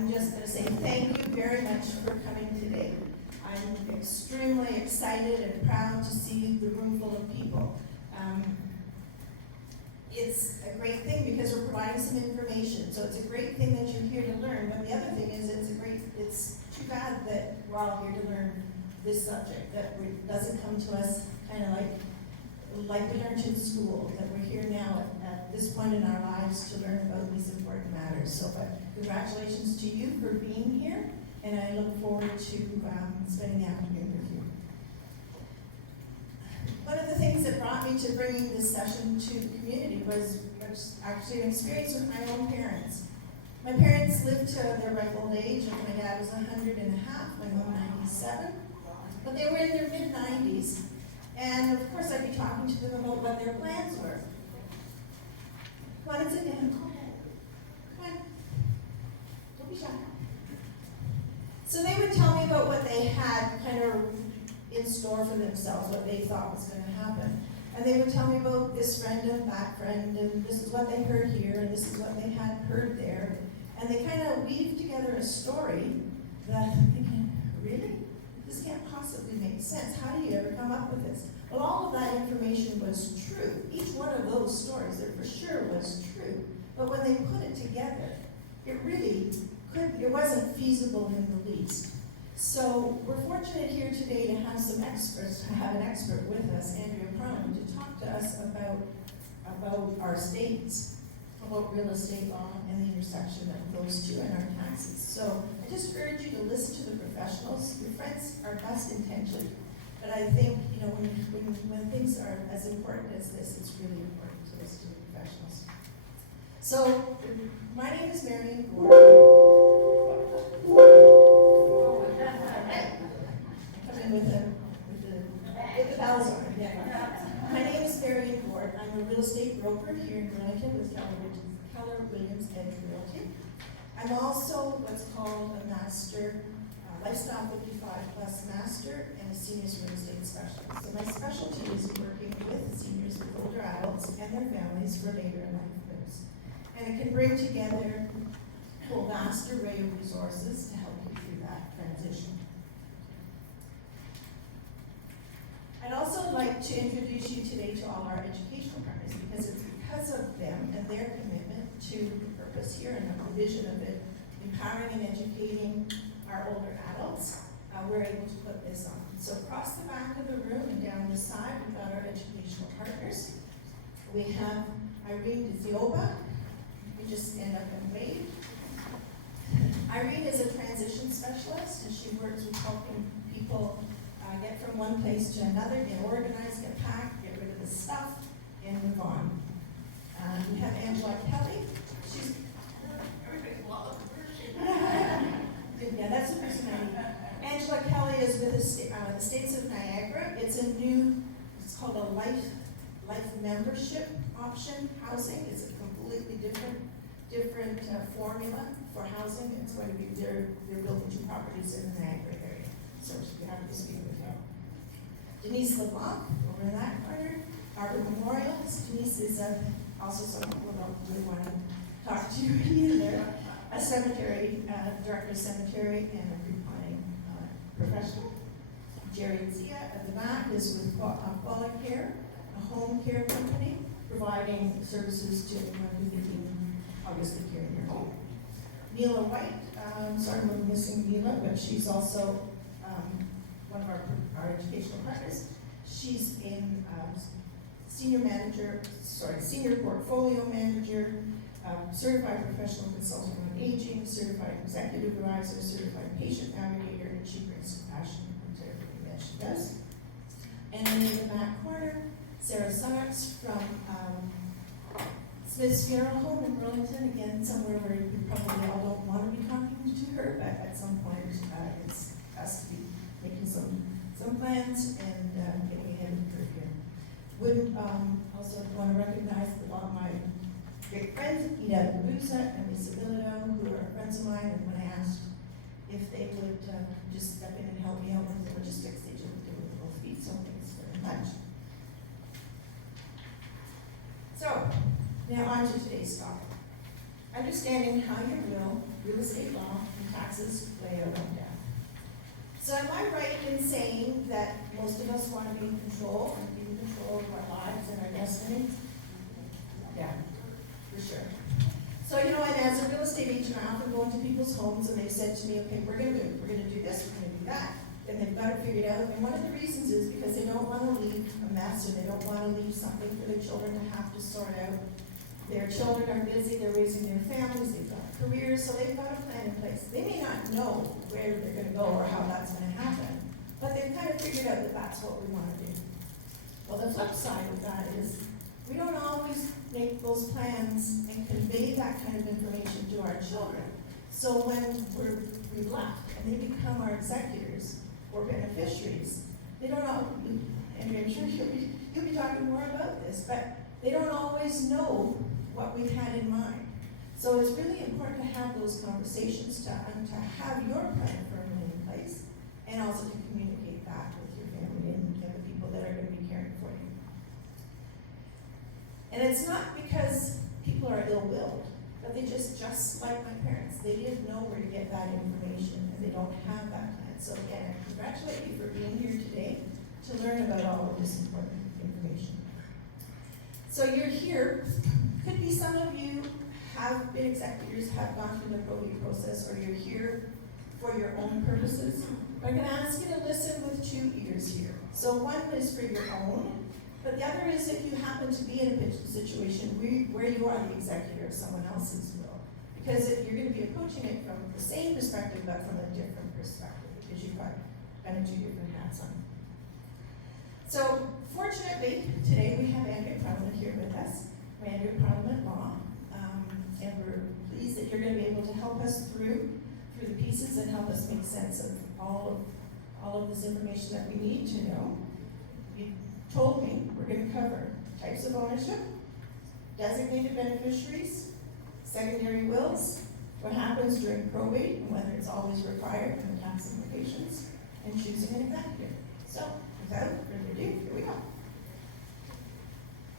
I'm just going to say thank you very much for coming today. I'm extremely excited and proud to see the room full of people. It's a great thing because we're providing some information, so it's a great thing that you're here to learn, but the other thing is it's too bad that we're all here to learn this subject, that doesn't come to us kind of like we learned in school, that we're here now at this point in our lives to learn about these important matters. So, but congratulations to you for being here, and I look forward to spending the afternoon with you. One of the things that brought me to bringing this session to the community was actually an experience with my own parents. My parents lived to their ripe old age, and my dad was 100 and a half, my mom 97, but they were in their mid-90s. And of course, I'd be talking to them about what their plans were. Come on and sit down. Come on. Don't be shy. So they would tell me about what they had kind of in store for themselves, what they thought was going to happen. And they would tell me about this friend and that friend, and this is what they heard here, and this is what they had heard there. And they kind of weaved together a story that I'm thinking, really? This can't possibly make sense. How do you ever come up with this? Well, all of that information was true. Each one of those stories, there for sure was true. But when they put it together, it wasn't feasible in the least. So we're fortunate here today to have some experts, to have an expert with us, Andrea Cronin, to talk to us about our states, about real estate law and the intersection of those two and our taxes. So I just urge you to listen to the professionals. Your friends are best intentioned, but I think, you know, when things are as important as this, it's really important to listen to the professionals. So my name is Marion Gordon. Come in with the bells on. Yeah. My name is Marion Gordon. I'm a real estate broker here in Burlington with Keller Williams Edge Realty. I'm also what's called a master, Lifestyle 55 Plus master, and a seniors real estate specialist. So my specialty is working with seniors with older adults and their families for later in life moves. And it can bring together a whole vast array of resources to help you through that transition. I'd also like to introduce you today to all our educational partners, because it's because of them and their commitment to the purpose here and the vision of it, empowering and educating our older adults, we're able to put this on. So across the back of the room and down the side, we've got our educational partners. We have Irene Dzioba. You just stand up and wave. Irene is a transition specialist, and she works with helping people get from one place to another, get organized, get packed, get rid of the stuff, and move on. We have Angela Kelly. She's yeah, that's the person I need. Angela Kelly is with the States of Niagara. It's called a life membership option housing. It's a completely different formula for housing. It's going to be, they're building 2 properties in the Niagara area. So she'll be happy to speak with you. Denise LeBlanc, over in that corner. Arbor Memorials. Denise is also someone who don't really want to talk to you either. A cemetery, director of cemetery and a pre-planning professional. Jerry Zia at the back is with Quala Care, a home care company, providing services to anyone who's needing, obviously, care in your home. Mila White, sorry we're missing Mila, but she's also one of our educational partners. She's in senior portfolio manager, certified professional consultant on aging, certified executive advisor, certified patient navigator, and she brings compassion into everything that she does. And then in the back corner, Sarah Sarks from Smith's Funeral Home in Burlington, again, somewhere where you probably all don't want to be talking to her, but at some point it's us to be making some plans and getting ahead of the curve here. Would also want to recognize a lot of my great friends, Ida Babusa and Lisa Bilodeau, who are friends of mine, and when I asked if they would just step in and help me out with the logistics, they just did it with both feet, so thanks very much. So, now on to today's topic. understanding how your will, real estate law, and taxes play out on death. So am I right in saying that most of us want to be in control and be in control of our lives and our destiny? Yeah, for sure. So, and as a real estate agent, I often go into people's homes and they've said to me, okay, we're gonna do this, we're gonna do that. And they've got it figured out. And one of the reasons is because they don't want to leave a mess, or they don't want to leave something for their children to have to sort out. Their children are busy, they're raising their families, they've got careers, so they've got a plan in place. They may not know where they're gonna go or how that's gonna happen, but they've kind of figured out that that's what we wanna do. Well, the flip side of that is, we don't always make those plans and convey that kind of information to our children. So when we've left and they become our executors or beneficiaries, they don't know, and I'm sure you'll be talking more about this, but they don't always know what we've had in mind. So it's really important to have those conversations, to have your plan firmly in place, and also to communicate that with your family and the people that are going to be caring for you. And it's not because people are ill-willed, but they just like my parents, they didn't know where to get that information, and they don't have that plan. So again, I congratulate you for being here today to learn about all of this important information. So you're here, could be some of you have been executors, have gone through the probate process, or you're here for your own purposes. I'm going to ask you to listen with 2 ears here. So one is for your own, but the other is if you happen to be in a situation where you are the executor of someone else's will. Because you're going to be approaching it from the same perspective, but from a different perspective, because you've got kind of 2 different hats on. So fortunately, today we have Andrea Parliament here with us, Andrea Parliament Law, and we're pleased that you're going to be able to help us through the pieces and help us make sense of all of this information that we need to know. You told me we're going to cover types of ownership, designated beneficiaries, secondary wills, what happens during probate and whether it's always required, and the tax implications, and choosing an executor. So, without further ado, here we go.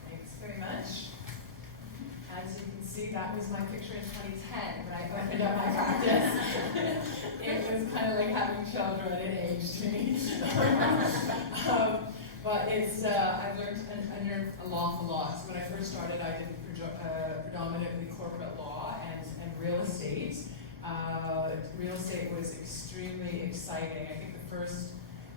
Thanks very much. As you can see, that was my picture in 2010 when I opened up my practice. It was kind of like having children, it aged me. But I've learned an awful lot. So when I first started, I did predominantly corporate law and real estate. Real estate was extremely exciting. I think the first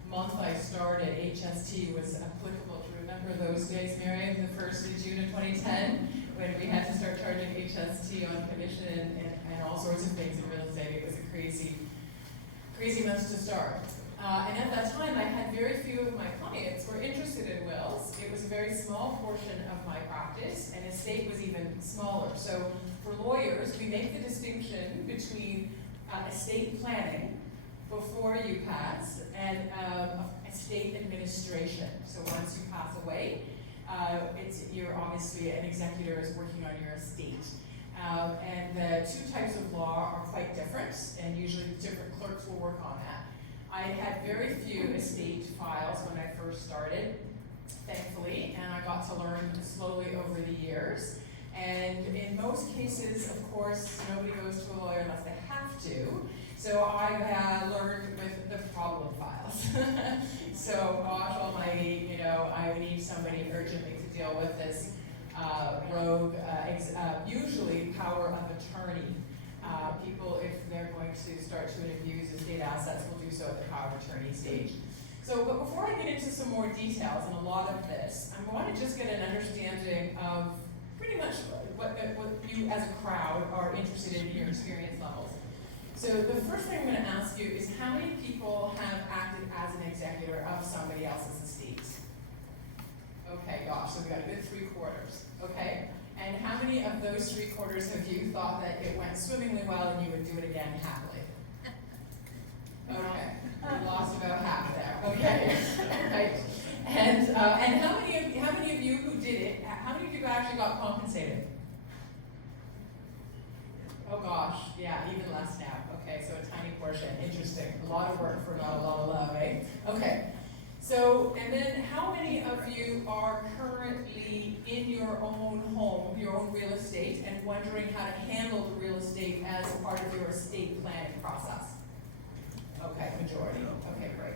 month I started, HST was applicable. Do you remember those days, Marion, the 1st of June of 2010, when we had to start charging HST on commission and all sorts of things in real estate? It was a crazy month to start. And at that time, I had very few of my clients were interested in wills. It was a very small portion of my practice, and estate was even smaller. So for lawyers, we make the distinction between estate planning before you pass and estate administration. So once you pass away, you're obviously an executor is working on your estate. And the 2 types of law are quite different, and usually different clerks will work on that. I had very few estate files when I first started, thankfully, and I got to learn slowly over the years. And in most cases, of course, nobody goes to a lawyer unless they have to. So I learned with the problem files. So gosh almighty, I need somebody urgently to deal with this rogue, usually power of attorney. People, if they're going to start to abuse estate assets, will do so at the power of attorney stage. So, but before I get into some more details and a lot of this, I want to just get an understanding of pretty much what you as a crowd are interested in your experience levels. So the first thing I'm going to ask you is how many people have acted as an executor of somebody else's estate? Okay, gosh, so we got a good 3/4. Okay. And how many of those 3/4 have you thought that it went swimmingly well and you would do it again happily? Okay, we lost about half there. Okay, right. And how many of you who did it? How many of you actually got compensated? Oh gosh, yeah, even less now. Okay, so a tiny portion. Interesting. A lot of work for not a lot of love, eh? Okay. So, and then how many of you are currently in your own home, your own real estate, and wondering how to handle the real estate as part of your estate planning process? Okay, majority. Okay, great.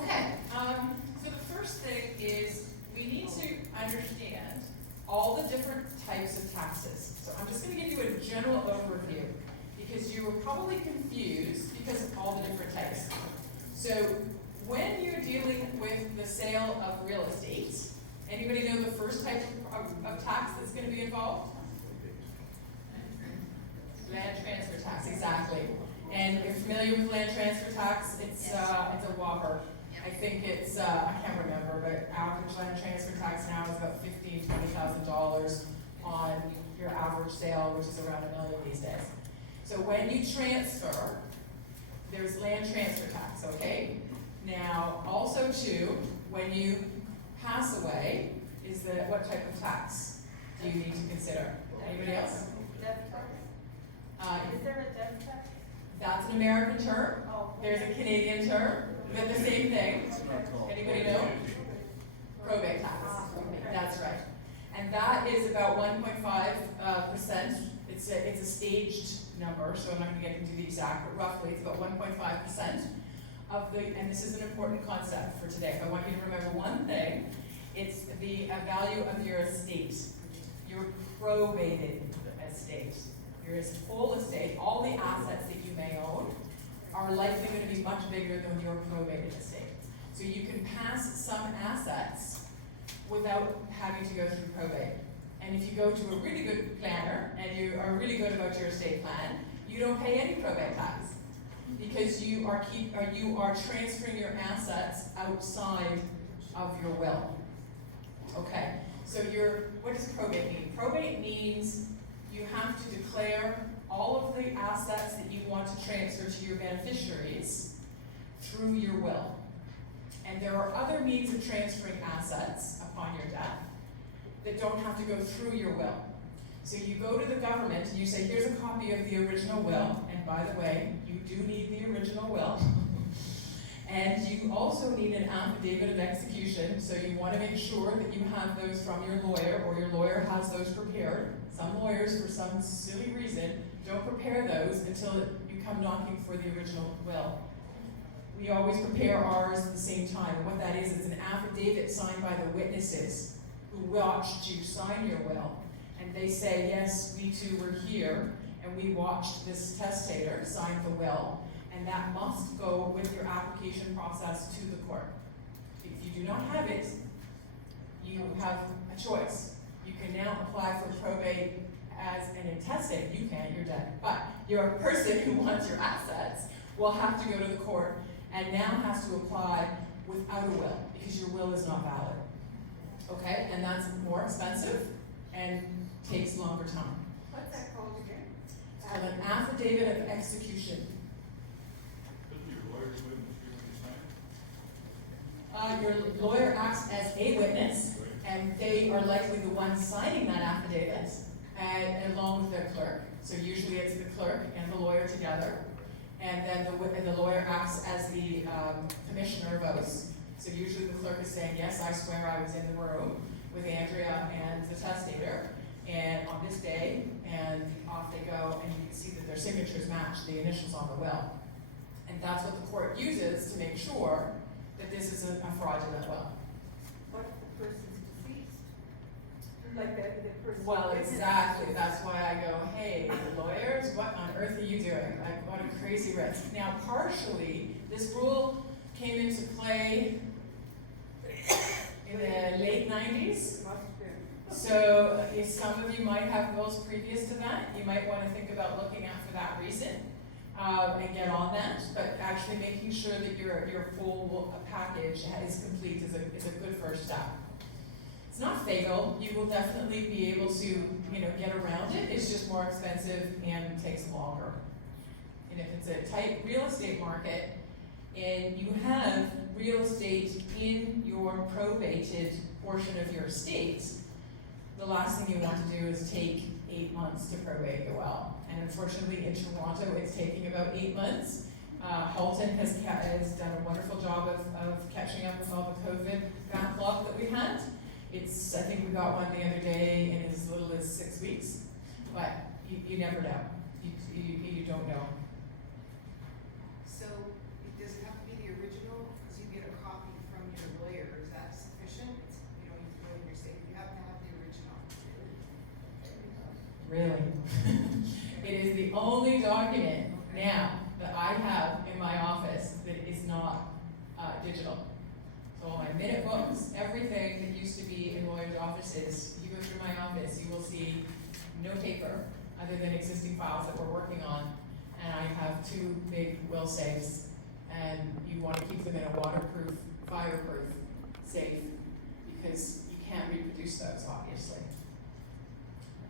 Okay, so the first thing is we need to understand all the different types of taxes. So I'm just going to give you a general overview because you were probably confused because of all the different types. So when you're dealing with the sale of real estate, anybody know the first type of tax that's going to be involved? Land transfer tax, exactly. And if you're familiar with land transfer tax, it's a whopper. I think it's, I can't remember, but average land transfer tax now is about $15,000-$20,000 on your average sale, which is around $1 million these days. So when you transfer, there's land transfer tax, okay? Now, also too, when you pass away, what type of tax do you need to consider? Anybody else? Death tax? Is there a death tax? That's an American term. Oh. There's a Canadian term, but the same thing. Anybody know? Probate tax. That's right. And that is about 1.5%. It's a staged number, so I'm not going to get into the exact, but roughly it's about 1.5% of the, and this is an important concept for today. I want you to remember one thing. It's the value of your estate, your probated estate. Your full estate, all the assets that you may own, are likely going to be much bigger than your probated estate. So you can pass some assets without having to go through probate. And if you go to a really good planner and you are really good about your estate plan, you don't pay any probate tax because you are transferring your assets outside of your will. Okay, so what does probate mean? Probate means you have to declare all of the assets that you want to transfer to your beneficiaries through your will. And there are other means of transferring assets upon your death that don't have to go through your will. So you go to the government and you say, here's a copy of the original will, and by the way, you do need the original will. And you also need an affidavit of execution, so you want to make sure that you have those from your lawyer, or your lawyer has those prepared. Some lawyers, for some silly reason, don't prepare those until you come knocking for the original will. We always prepare ours at the same time, and what that is, it's an affidavit signed by the witnesses who watched you sign your will. And they say, yes, we too were here, and we watched this testator sign the will, and that must go with your application process to the court. If you do not have it, you have a choice. You can now apply for probate as an intestate. You can, you're dead. But your person who wants your assets will have to go to the court and now has to apply without a will because your will is not valid. Okay, and that's more expensive and takes longer time. What's that called again? It's called an affidavit of execution. Your lawyer acts as a witness, and they are likely the ones signing that affidavit, and along with their clerk. So usually it's the clerk and the lawyer together, and then the lawyer acts as the commissioner of oaths. So usually the clerk is saying, yes, I swear I was in the room with Andrea and the testator, and on this day, and off they go, and you can see that their signatures match the initials on the will. And that's what the court uses to make sure that this isn't a fraudulent will. What if the person's deceased? Like the person. Well, exactly. That's why I go, hey, lawyers, what on earth are you doing? Like, what a crazy risk. Now, partially, this rule came into play in the late 90s. Must have been. So if some of you might have wills previous to that, you might want to think about looking out for that reason and get on that. But actually making sure that your full package is complete is a good first step. It's not fatal. You will definitely be able to get around it. It's just more expensive and takes longer. And if it's a tight real estate market and you have real estate in your probated portion of your estate, the last thing you want to do is take 8 months to probate your will. And unfortunately in Toronto, it's taking about 8 months. Halton has done a wonderful job of catching up with all the COVID backlog that we had. I think we got one the other day in as little as 6 weeks, but you never know. You don't know. So, does it have to be the original, because you get a copy from your lawyer, is that sufficient? It's, you know, you go in your state, you have to have the original. Really. It is the only document now that I have in my office that is not digital. So all my minute books, everything that used to be in lawyers' offices, you go through my office, you will see no paper other than existing files that we're working on. And I have 2 big will safes, and you want to keep them in a waterproof, fireproof safe, because you can't reproduce those, obviously.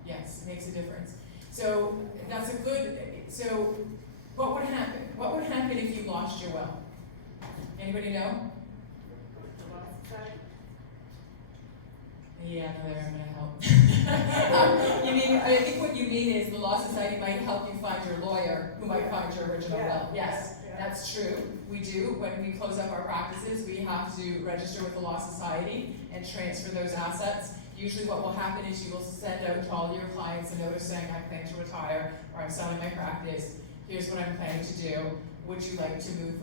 Yes, it makes a difference. So that's a good, so what would happen? What would happen if you lost your will? Anybody know? The law society. Yeah, no, they're gonna help. You mean, I think what you mean is the Law Society might help you find your lawyer who might find your original will. Yes, that's true. We do. When we close up our practices, we have to register with the Law Society and transfer those assets. Usually what will happen is you will send out to all your clients a notice saying, I plan to retire, or I'm selling my practice. Here's what I'm planning to do. Would you like to move,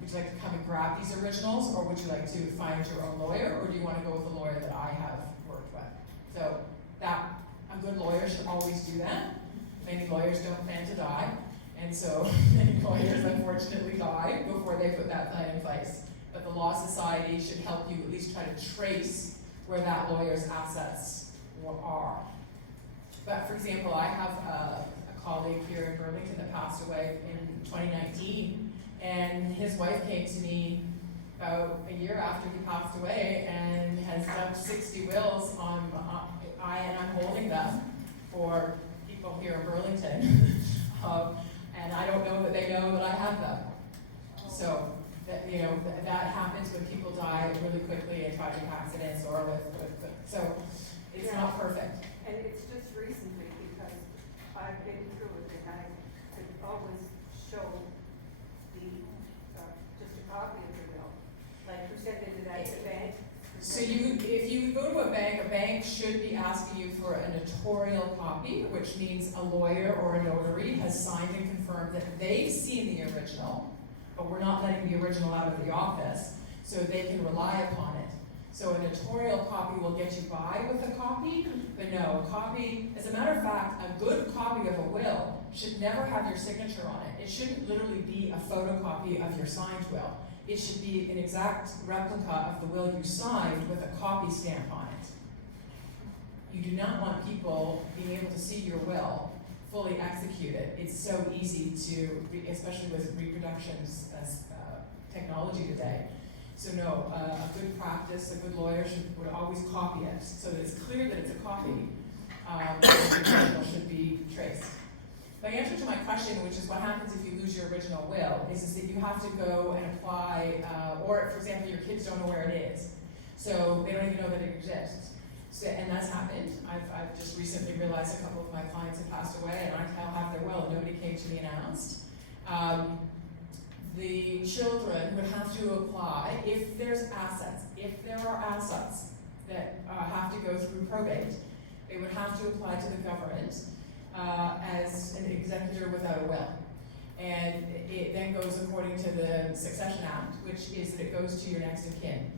would you like to come and grab these originals, or would you like to find your own lawyer, or do you want to go with the lawyer that I have worked with? So that, a good lawyer should always do that. Many lawyers don't plan to die, and so many lawyers unfortunately die before they put that plan in place. But the Law Society should help you at least try to trace where that lawyer's assets are. But for example, I have a colleague here in Burlington that passed away in 2019, and his wife came to me about a year after he passed away and has done 60 wills on, and I'm holding them for people here in Burlington. And I don't know that they know that I have them. So, that, you know, that happens when people die really quickly in tragic accidents or so it's not perfect. And it's just recently, because I've been through it, and I could always show the, just a copy of the will, like who sent it to that bank. So if you go to a bank should be asking you for a notarial copy, which means a lawyer or a notary has signed and confirmed that they've seen the original, but we're not letting the original out of the office, so they can rely upon it. So a notarial copy will get you by with a copy, but no, a copy, as a matter of fact, a good copy of a will should never have your signature on it. It shouldn't literally be a photocopy of your signed will. It should be an exact replica of the will you signed with a copy stamp on it. You do not want people being able to see your will fully executed. It's so easy to, especially with reproduction technology today. So no, a good practice, a good lawyer would always copy it so that it's clear that it's a copy. The original should be traced. The answer to my question, which is what happens if you lose your original will, is that you have to go and apply, or for example, your kids don't know where it is. So they don't even know that it exists. So, and that's happened. I've just recently realized a couple of my clients have passed away and I now have their will. Nobody came to me and announced. The children would have to apply if there's assets. If there are assets that have to go through probate, they would have to apply to the government as an executor without a will. And it then goes according to the Succession Act, which is that it goes to your next of kin.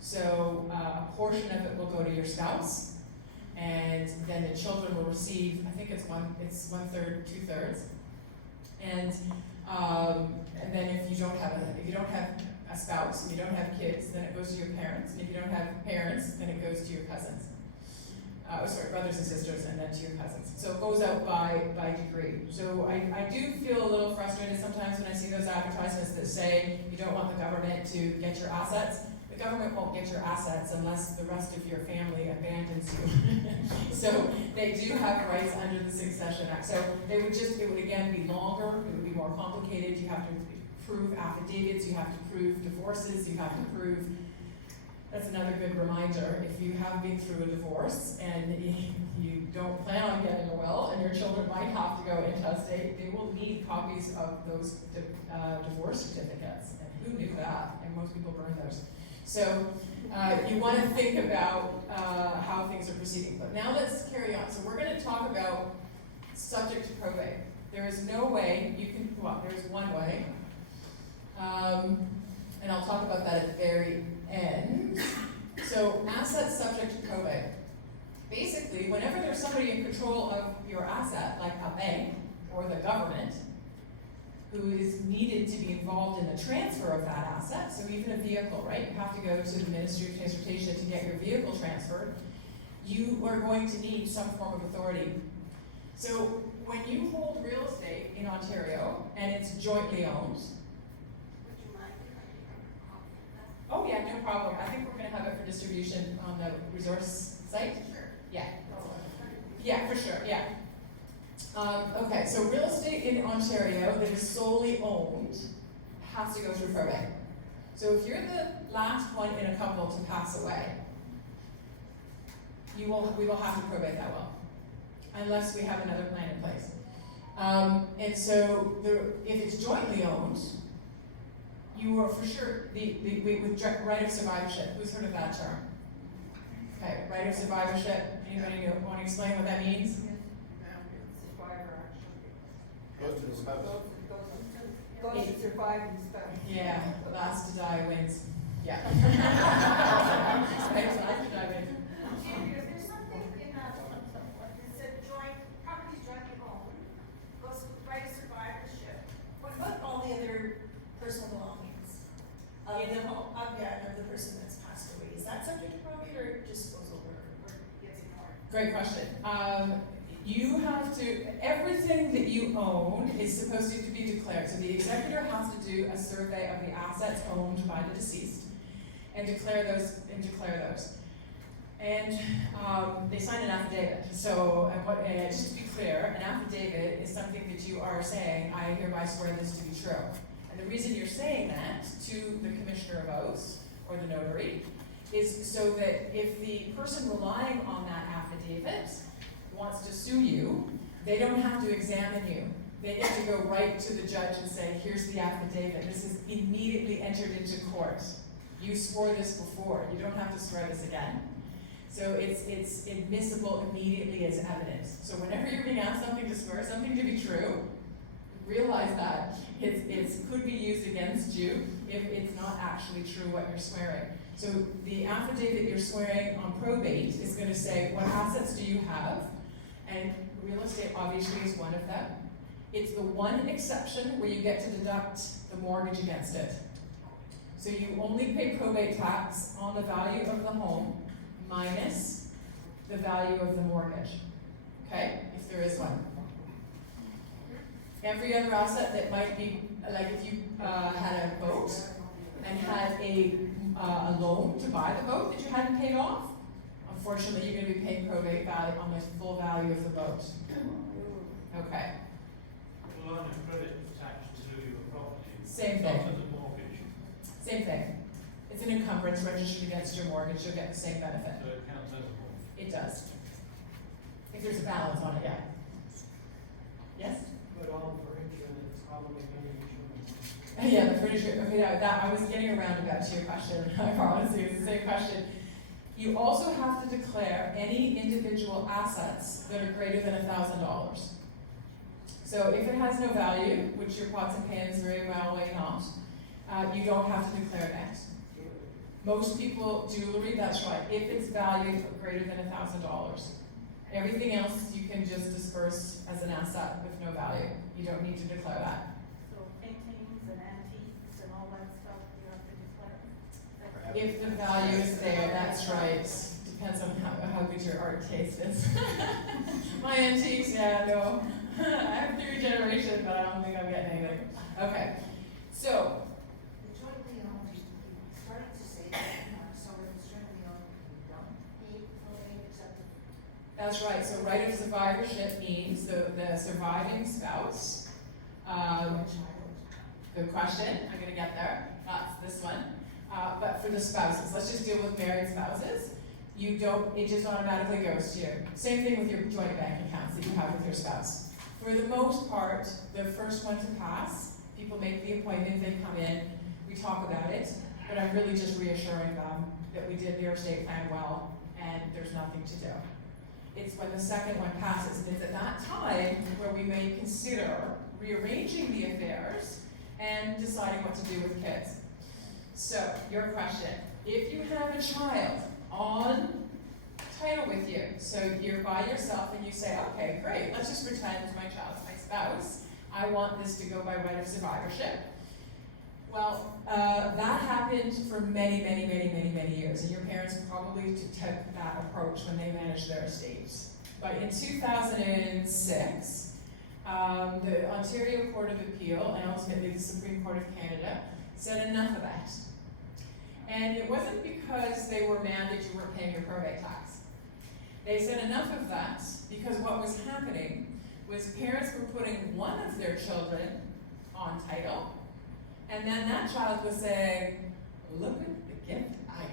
So a portion of it will go to your spouse, and then the children will receive, I think it's 1/3, 2/3. And then if you don't have a spouse and you don't have kids, then it goes to your parents. And if you don't have parents, then it goes to your cousins. Brothers and sisters, and then to your cousins. So it goes out by degree. So I do feel a little frustrated sometimes when I see those advertisements that say you don't want the government to get your assets. The government won't get your assets unless the rest of your family abandons you. So they do have rights under the Succession Act. So it would again be longer, it would be more complicated. You have to prove affidavits, you have to prove divorces, you have to prove. That's another good reminder. If you have been through a divorce and you don't plan on getting a will, and your children might have to go intestate, they will need copies of those divorce certificates, and who knew that? And most people burn those. So you want to think about how things are proceeding. But now let's carry on. So we're going to talk about subject to probate. There is no way you can, well, there's one way, and I'll talk about that at the very end. So assets subject to probate. Basically, whenever there's somebody in control of your asset, like a bank or the government, who is needed to be involved in the transfer of that asset, so even a vehicle, right? You have to go to the Ministry of Transportation to get your vehicle transferred. You are going to need some form of authority. So when you hold real estate in Ontario and it's jointly owned, Would you mind if I give her a copy of that? oh yeah, no problem. I think we're gonna have it for distribution on the resource site. Sure. Yeah. Oh, Yeah, for sure, yeah. Okay, so real estate in Ontario that is solely owned has to go through probate. So if you're the last one in a couple to pass away, we will have to probate that will, unless we have another plan in place. And so if it's jointly owned, you are for sure with right of survivorship. Who's heard of that term? Okay, right of survivorship. Anybody want to explain what that means? Survivor, actually. Goes to the spouse. Goes to surviving spouse. Yeah, the last to die wins. Yeah. Right, last to die wins. There's something in that, it's a joint, property's jointly owned, goes right of survivorship. What about all the other personal belongings? In the home? Of the person that's passed away, is that subject to probate or it just goes over? Or gets ignored. Great question. You have to, everything that you own is supposed to be declared. So the executor has to do a survey of the assets owned by the deceased and declare those. And they sign an affidavit. So just to be clear, an affidavit is something that you are saying, I hereby swear this to be true. And the reason you're saying that to the Commissioner of Oaths or the notary is so that if the person relying on that affidavit wants to sue you, they don't have to examine you. They get to go right to the judge and say, here's the affidavit. This is immediately entered into court. You swore this before. You don't have to swear this again. So it's admissible immediately as evidence. So whenever you're being asked something to swear something to be true, realize that it could be used against you if it's not actually true what you're swearing. So the affidavit you're swearing on probate is going to say, what assets do you have? And real estate obviously is one of them. It's the one exception where you get to deduct the mortgage against it. So you only pay probate tax on the value of the home minus the value of the mortgage. Okay, if there is one. Every other asset that might be, like if you had a boat and had a loan to buy the boat that you hadn't paid off, unfortunately you're going to be paying probate value on the full value of the boat. Okay, The line of credit attached to your property. Same Not thing. to the mortgage, Same thing. It's an encumbrance registered against your mortgage, you'll get the same benefit. so it counts as a mortgage. It does. If there's a balance on it, yeah. Yes? But all furniture that's probably under insurance. Yeah, the furniture, okay, that, I was getting around about to your question, I promise you, it's the same question. You also have to declare any individual assets that are greater than $1,000. So if it has no value, which your pots and pans very well may not, you don't have to declare that. Most people, jewelry, that's right, if it's valued greater than $1,000. Everything else you can just disperse as an asset with no value. You don't need to declare that. So paintings and antiques and all that stuff, you have to declare? If the value is there, that's right. Depends on how good your art taste is. My antiques, yeah, no. I have 3 generations, but I don't think I'm getting anything. Okay, so, The jointly owned, you started to say that, so if it's jointly owned, you don't pay probate except the that's right. So right of survivorship means the surviving spouse. child. Good question. I'm going to get there. Not this one. But for the spouses, let's just deal with married spouses. You don't, it just automatically goes to you. Same thing with your joint bank accounts that you have with your spouse. For the most part, the first one to pass, people make the appointment, they come in, we talk about it, but I'm really just reassuring them that we did their estate plan well and there's nothing to do. It's when the second one passes, and it's at that time where we may consider rearranging the affairs and deciding what to do with kids. So, your question, if you have a child on title with you, so you're by yourself and you say, okay, great, let's just pretend my child's my spouse, I want this to go by right of survivorship. Well, that happened for many years, and your parents probably took that approach when they managed their estates. But in 2006, the Ontario Court of Appeal, and ultimately the Supreme Court of Canada, said enough of that. And it wasn't because they were mad that you weren't paying your probate tax. They said enough of that because what was happening was parents were putting one of their children on title, and then that child was saying, look at the gift I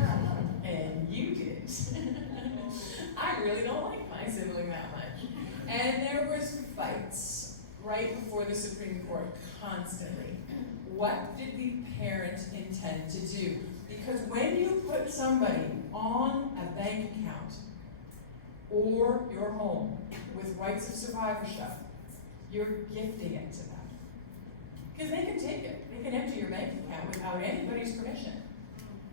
got, and you didn't. I really don't like my sibling that much. And there was fights right before the Supreme Court constantly. What did the parent intend to do? Because when you put somebody on a bank account or your home with rights of survivorship, you're gifting it to them. Because they can take it. They can empty your bank account without anybody's permission.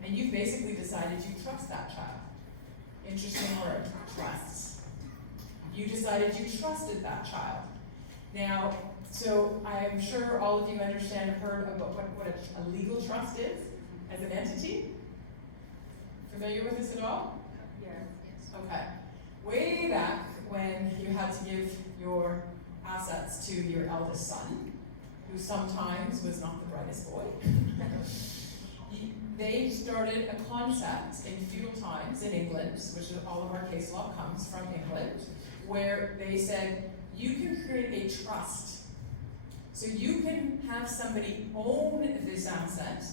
And you've basically decided you trust that child. Interesting word, trusts. You decided you trusted that child. Now, so I'm sure all of you understand and heard about what a legal trust is as an entity. Familiar with this at all? Yes. Okay. Way back when you had to give your assets to your eldest son, who sometimes was not the brightest boy, they started a concept in feudal times in England, which is all of our case law comes from England, where they said, you can create a trust. So you can have somebody own this asset.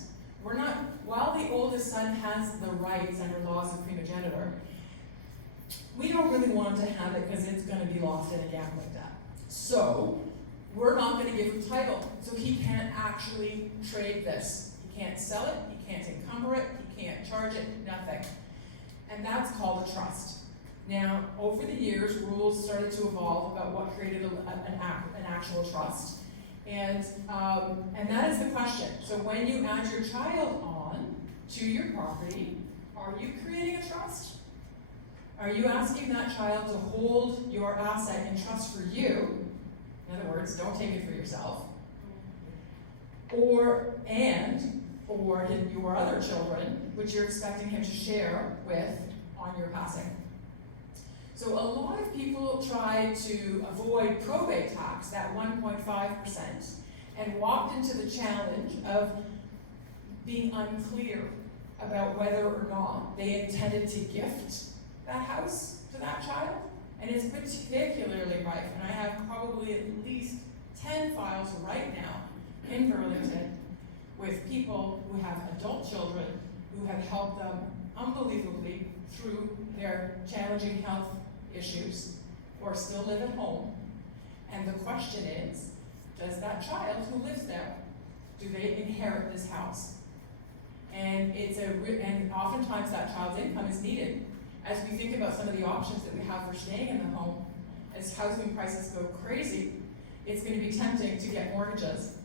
We're not, while the oldest son has the rights under laws of primogeniture, we don't really want him to have it because it's going to be lost in a gambling debt. So we're not going to give him title, so he can't actually trade this. He can't sell it, he can't encumber it, he can't charge it, nothing. And that's called a trust. Now, over the years, rules started to evolve about what created an actual trust. And that is the question. So when you add your child on to your property, are you creating a trust? Are you asking that child to hold your asset in trust for you? In other words, don't take it for yourself. Or your other children, which you're expecting him to share with on your passing. So a lot of people try to avoid probate tax, that 1.5%, and walked into the challenge of being unclear about whether or not they intended to gift that house to that child. And it's particularly rife, and I have probably at least 10 files right now in Burlington with people who have adult children who have helped them unbelievably through their challenging health issues or still live at home. And the question is, does that child who lives there, do they inherit this house? And and oftentimes that child's income is needed. As we think about some of the options that we have for staying in the home, as housing prices go crazy, it's going to be tempting to get mortgages.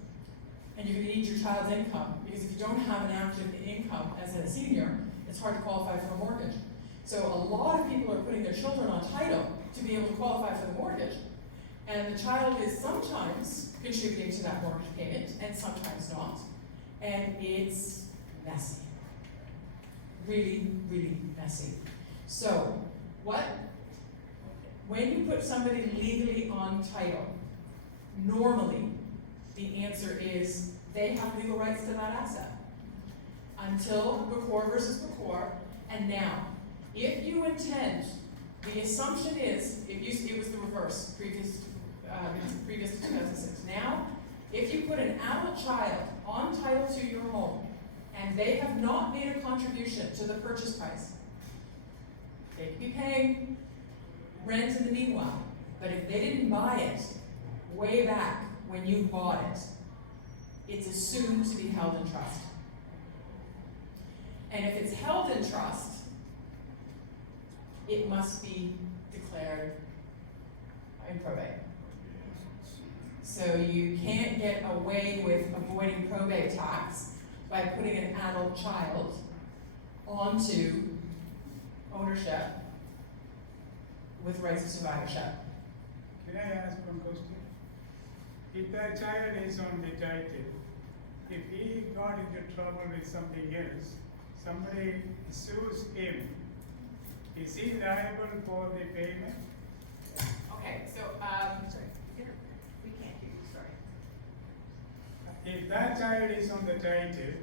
And you're going to need your child's income, because if you don't have an active income as a senior, it's hard to qualify for a mortgage. So a lot of people are putting their children on title to be able to qualify for the mortgage. And the child is sometimes contributing to that mortgage payment, and sometimes not. And it's messy. Really, really messy. So, when you put somebody legally on title, normally the answer is they have legal rights to that asset. Until Bacor versus Bacor, and now, if you intend, the assumption is, it was the reverse, previous to 2006. Now, if you put an adult child on title to your home, and they have not made a contribution to the purchase price, they could be paying rent in the meanwhile. But if they didn't buy it way back when you bought it, it's assumed to be held in trust. And if it's held in trust, it must be declared in probate. So you can't get away with avoiding probate tax by putting an adult child onto ownership with rights of survivorship. Can I ask one question? If that child is on the title, if he got into trouble with something else, somebody sues him, is he liable for the payment? Okay, so, sorry. We can't hear you, sorry. If that child is on the title,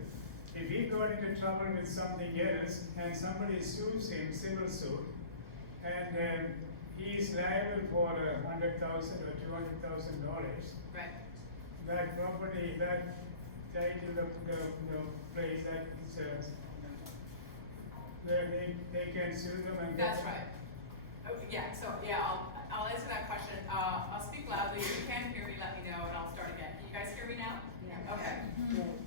if he got into trouble with something else and somebody sues him, civil suit, and he is liable for $100,000 or $200,000, Right. that property, that title of the place, that is, they can sue them and get. That's right. Oh, yeah, so, yeah, I'll answer that question. I'll speak loudly. If you can't hear me, let me know and I'll start again. Can you guys hear me now? Yeah. Okay.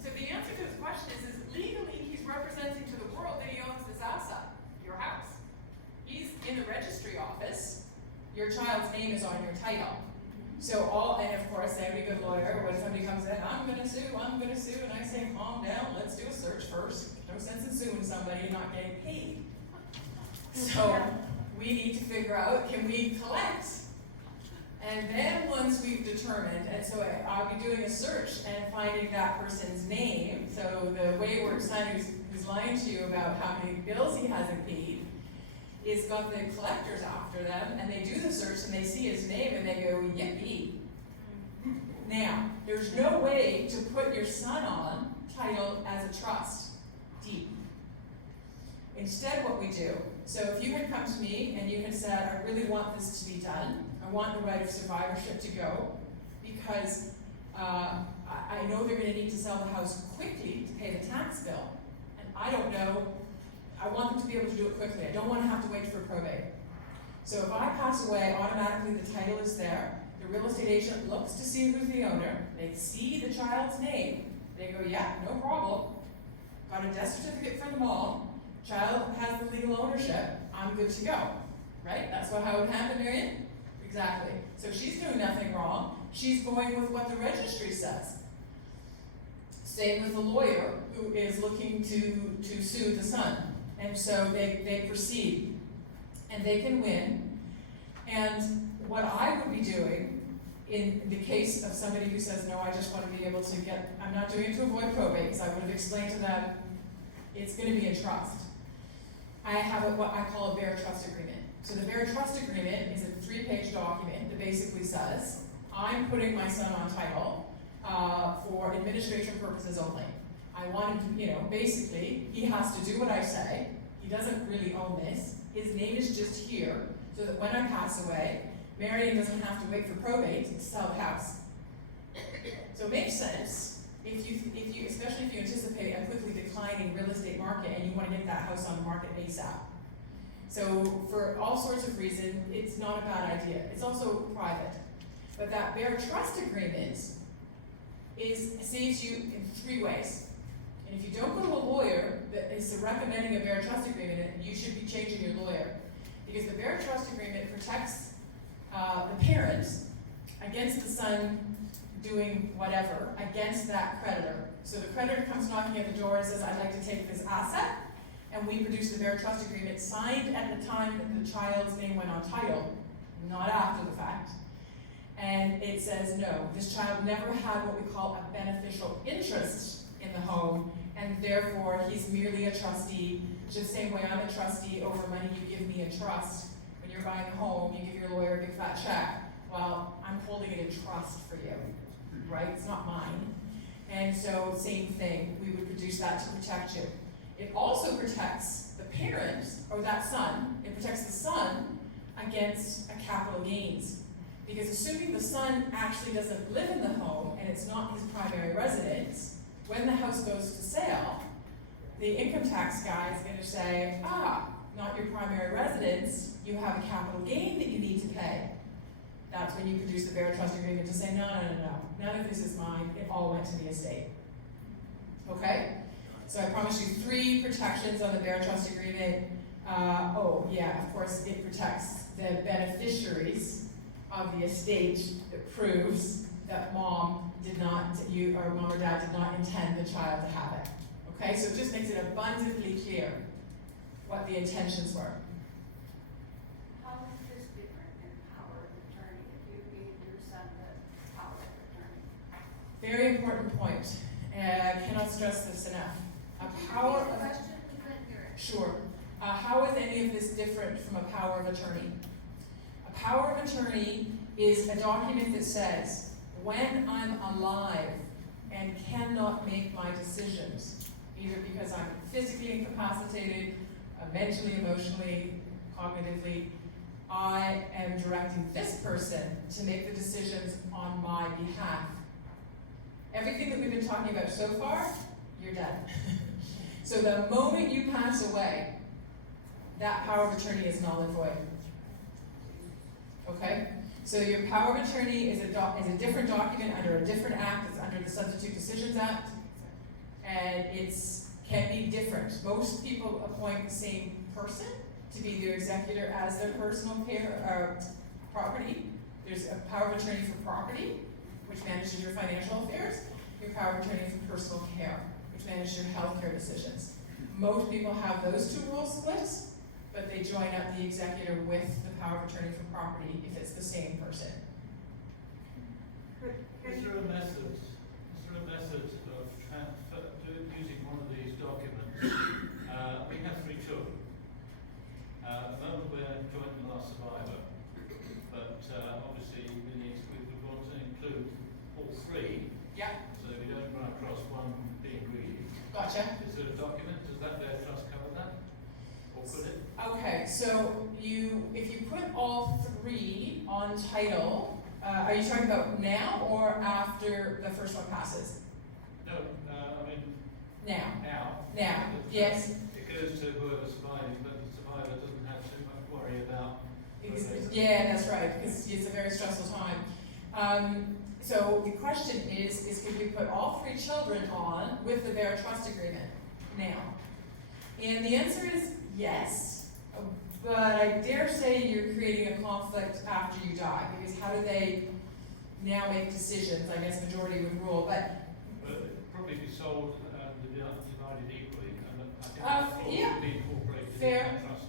So the answer to his question is legally he's representing to the world that he owns this asset, your house. He's in the registry office. Your child's name is on your title. So and of course, every good lawyer, when somebody comes in, I'm gonna sue, and I say, calm down, let's do a search first. No sense in suing somebody and not getting paid. So we need to figure out, can we collect? And then once we've determined, and so I'll be doing a search and finding that person's name. So the wayward son who's lying to you about how many bills he hasn't paid is got the collectors after them, and they do the search and they see his name and they go, yippee. Now, there's no way to put your son on title as a trust deed. Instead, what we do, so if you had come to me and you had said, I really want this to be done, I want the right of survivorship to go, because I know they're gonna need to sell the house quickly to pay the tax bill, and I don't know, I want them to be able to do it quickly. I don't want to have to wait for probate. So if I pass away, automatically the title is there. The real estate agent looks to see who's the owner. They see the child's name. They go, yeah, no problem. Got a death certificate for them all. Child has the legal ownership. I'm good to go. Right? That's how it would happen, Marion? Exactly. So she's doing nothing wrong. She's going with what the registry says. Same with the lawyer who is looking to sue the son. And so they proceed, and they can win. And what I would be doing in the case of somebody who says, no, I just want to be able to get, I'm not doing it to avoid probate, because I would have explained to them, it's going to be in trust. I have what I call a bare trust agreement. So the bare trust agreement is a 3-page document that basically says, I'm putting my son on title for administration purposes only. I want him to, basically, he has to do what I say. He doesn't really own this. His name is just here, so that when I pass away, Marion doesn't have to wait for probate to sell the house. So it makes sense if you, especially if you anticipate a quickly declining real estate market and you want to get that house on the market ASAP. So for all sorts of reasons, it's not a bad idea. It's also private. But that bare trust agreement saves you in 3 ways. And if you don't go to a lawyer that is recommending a bare trust agreement, you should be changing your lawyer. Because the bare trust agreement protects the parents against the son doing whatever, against that creditor. So the creditor comes knocking at the door and says, I'd like to take this asset, and we produce the bare trust agreement signed at the time that the child's name went on title, not after the fact. And it says, no, this child never had what we call a beneficial interest in the home, and therefore he's merely a trustee, just the same way I'm a trustee over money you give me in trust. When you're buying a home, you give your lawyer a big fat check. Well, I'm holding it in trust for you, right? It's not mine. And so, same thing, we would produce that to protect you. It also protects the parent, or that son, it protects the son against a capital gains. Because assuming the son actually doesn't live in the home and it's not his primary residence, when the house goes to sale, the income tax guy is going to say, not your primary residence, you have a capital gain that you need to pay. and you produce the bear trust agreement to say, no, none of this is mine, it all went to the estate. Okay? So I promised you 3 protections on the bear trust agreement. Oh yeah, of course it protects the beneficiaries of the estate. It proves that mom or dad did not intend the child to have it. Okay, so it just makes it abundantly clear what the intentions were. How is this different than power of attorney, if you gave your son the power of attorney? Very important point. I cannot stress this enough. A power of Question, we couldn't hear it. Sure. How is any of this different from a power of attorney? A power of attorney is a document that says, when I'm alive and cannot make my decisions, either because I'm physically incapacitated, mentally, emotionally, cognitively, I am directing this person to make the decisions on my behalf. Everything that we've been talking about so far, you're done. So the moment you pass away, that power of attorney is null and void. Okay? So your power of attorney is a different document under a different act. It's under the Substitute Decisions Act, and can be different. Most people appoint the same person to be their executor as their personal property. There's a power of attorney for property, which manages your financial affairs. Your power of attorney for personal care, which manages your healthcare decisions. Most people have those 2 roles split, but they join up the executor with the power of attorney for property if it's the same person. Is there a method of using one of these documents? We have 3 children. At the moment we're joint and last survivor, but obviously we would want to include all 3. Yeah. So we don't run across one being greedy. Gotcha. Is there a document? Does that bear trust cover that? Or could it? Okay, so if you put all 3 on title, are you talking about now or after the first one passes? No, I mean Now. now. Yes. It goes to whoever survives, but the survivor doesn't have too much worry about. Yeah, that's right, because it's a very stressful time. So the question is could we put all 3 children on with the bear trust agreement now? And the answer is yes, but I dare say you're creating a conflict after you die, because how do they now make decisions? I guess majority would rule, but it'd probably be sold and divided equally, and I think that yeah. would be incorporated Fair. in that trust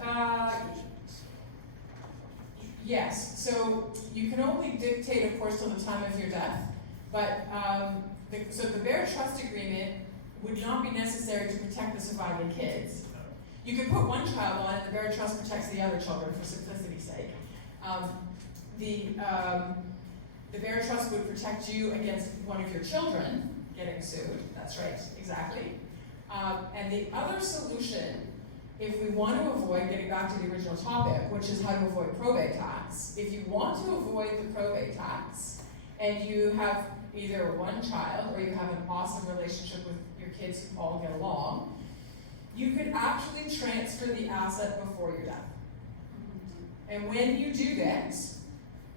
agreement. Yes, so you can only dictate, of course, till the time of your death, but so the bear trust agreement would not be necessary to protect the surviving kids. You could put one child on it, the bear trust protects the other children for simplicity's sake. The bear trust would protect you against one of your children getting sued, that's right, exactly. And the other solution, if we want to avoid, getting back to the original topic, which is how to avoid probate tax, if you want to avoid the probate tax, and you have either one child or you have an awesome relationship with your kids who all get along, you could actually transfer the asset before your death. And when you do that,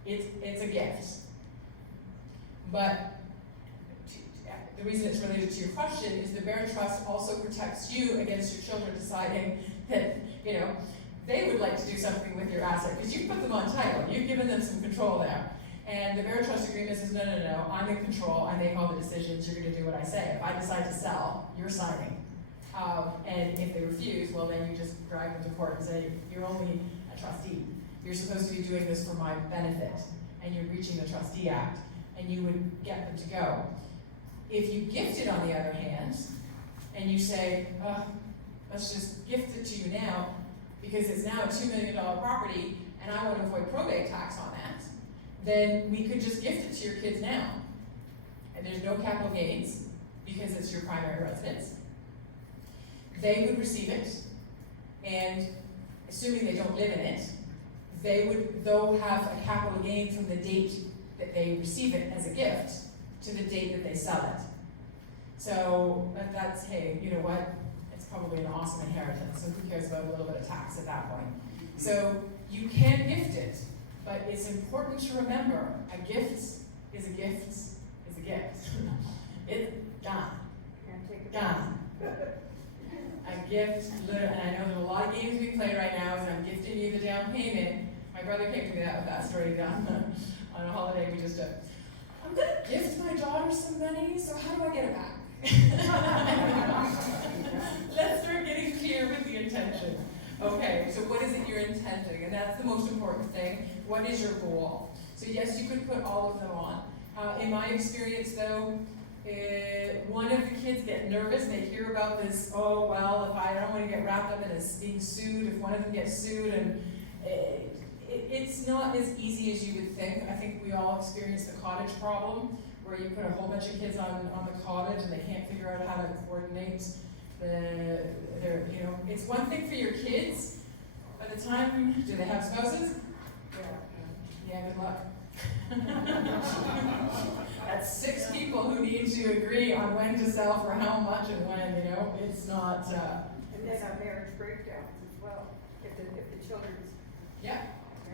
it's a gift. But the reason it's related to your question is the bear trust also protects you against your children deciding that, they would like to do something with your asset, because you've put them on title, you've given them some control there. And the bear trust agreement says, no, I'm in control, I make all the decisions, you're gonna do what I say. If I decide to sell, you're signing. And if they refuse, well then you just drag them to court and say, you're only a trustee. You're supposed to be doing this for my benefit, and you're breaching the Trustee Act, and you would get them to go. If you gift it, on the other hand, and you say, let's just gift it to you now, because it's now a $2 million property, and I want to avoid probate tax on that, then we could just gift it to your kids now. And there's no capital gains, because it's your primary residence. They would receive it, and assuming they don't live in it, they would, though, have a capital gain from the date that they receive it as a gift to the date that they sell it. So that's, hey, you know what? It's probably an awesome inheritance, so who cares about a little bit of tax at that point? So you can gift it, But it's important to remember, a gift is a gift is a gift. It's gone. Can't take it back. Gone. A gift, literally, and I know there's a lot of games we play right now, is I'm gifting you the down payment. My brother came to me with that story on a holiday we just did. I'm gonna gift my daughter some money, so how do I get it back? Let's start getting clear with the intention. Okay, so what is it you're intending? And that's the most important thing. What is your goal? So yes, you could put all of them on. In my experience though, one of the kids get nervous and they hear about this, oh well, if I don't want to get wrapped up in being sued, if one of them gets sued, and it's not as easy as you would think. I think we all experience the cottage problem, where you put a whole bunch of kids on the cottage and they can't figure out how to coordinate it's one thing for your kids. By the time, do they have spouses? Yeah, good luck. That's 6 people who need to agree on when to sell for how much and when, it's not, And then our marriage breakdowns as well, if the children's yeah,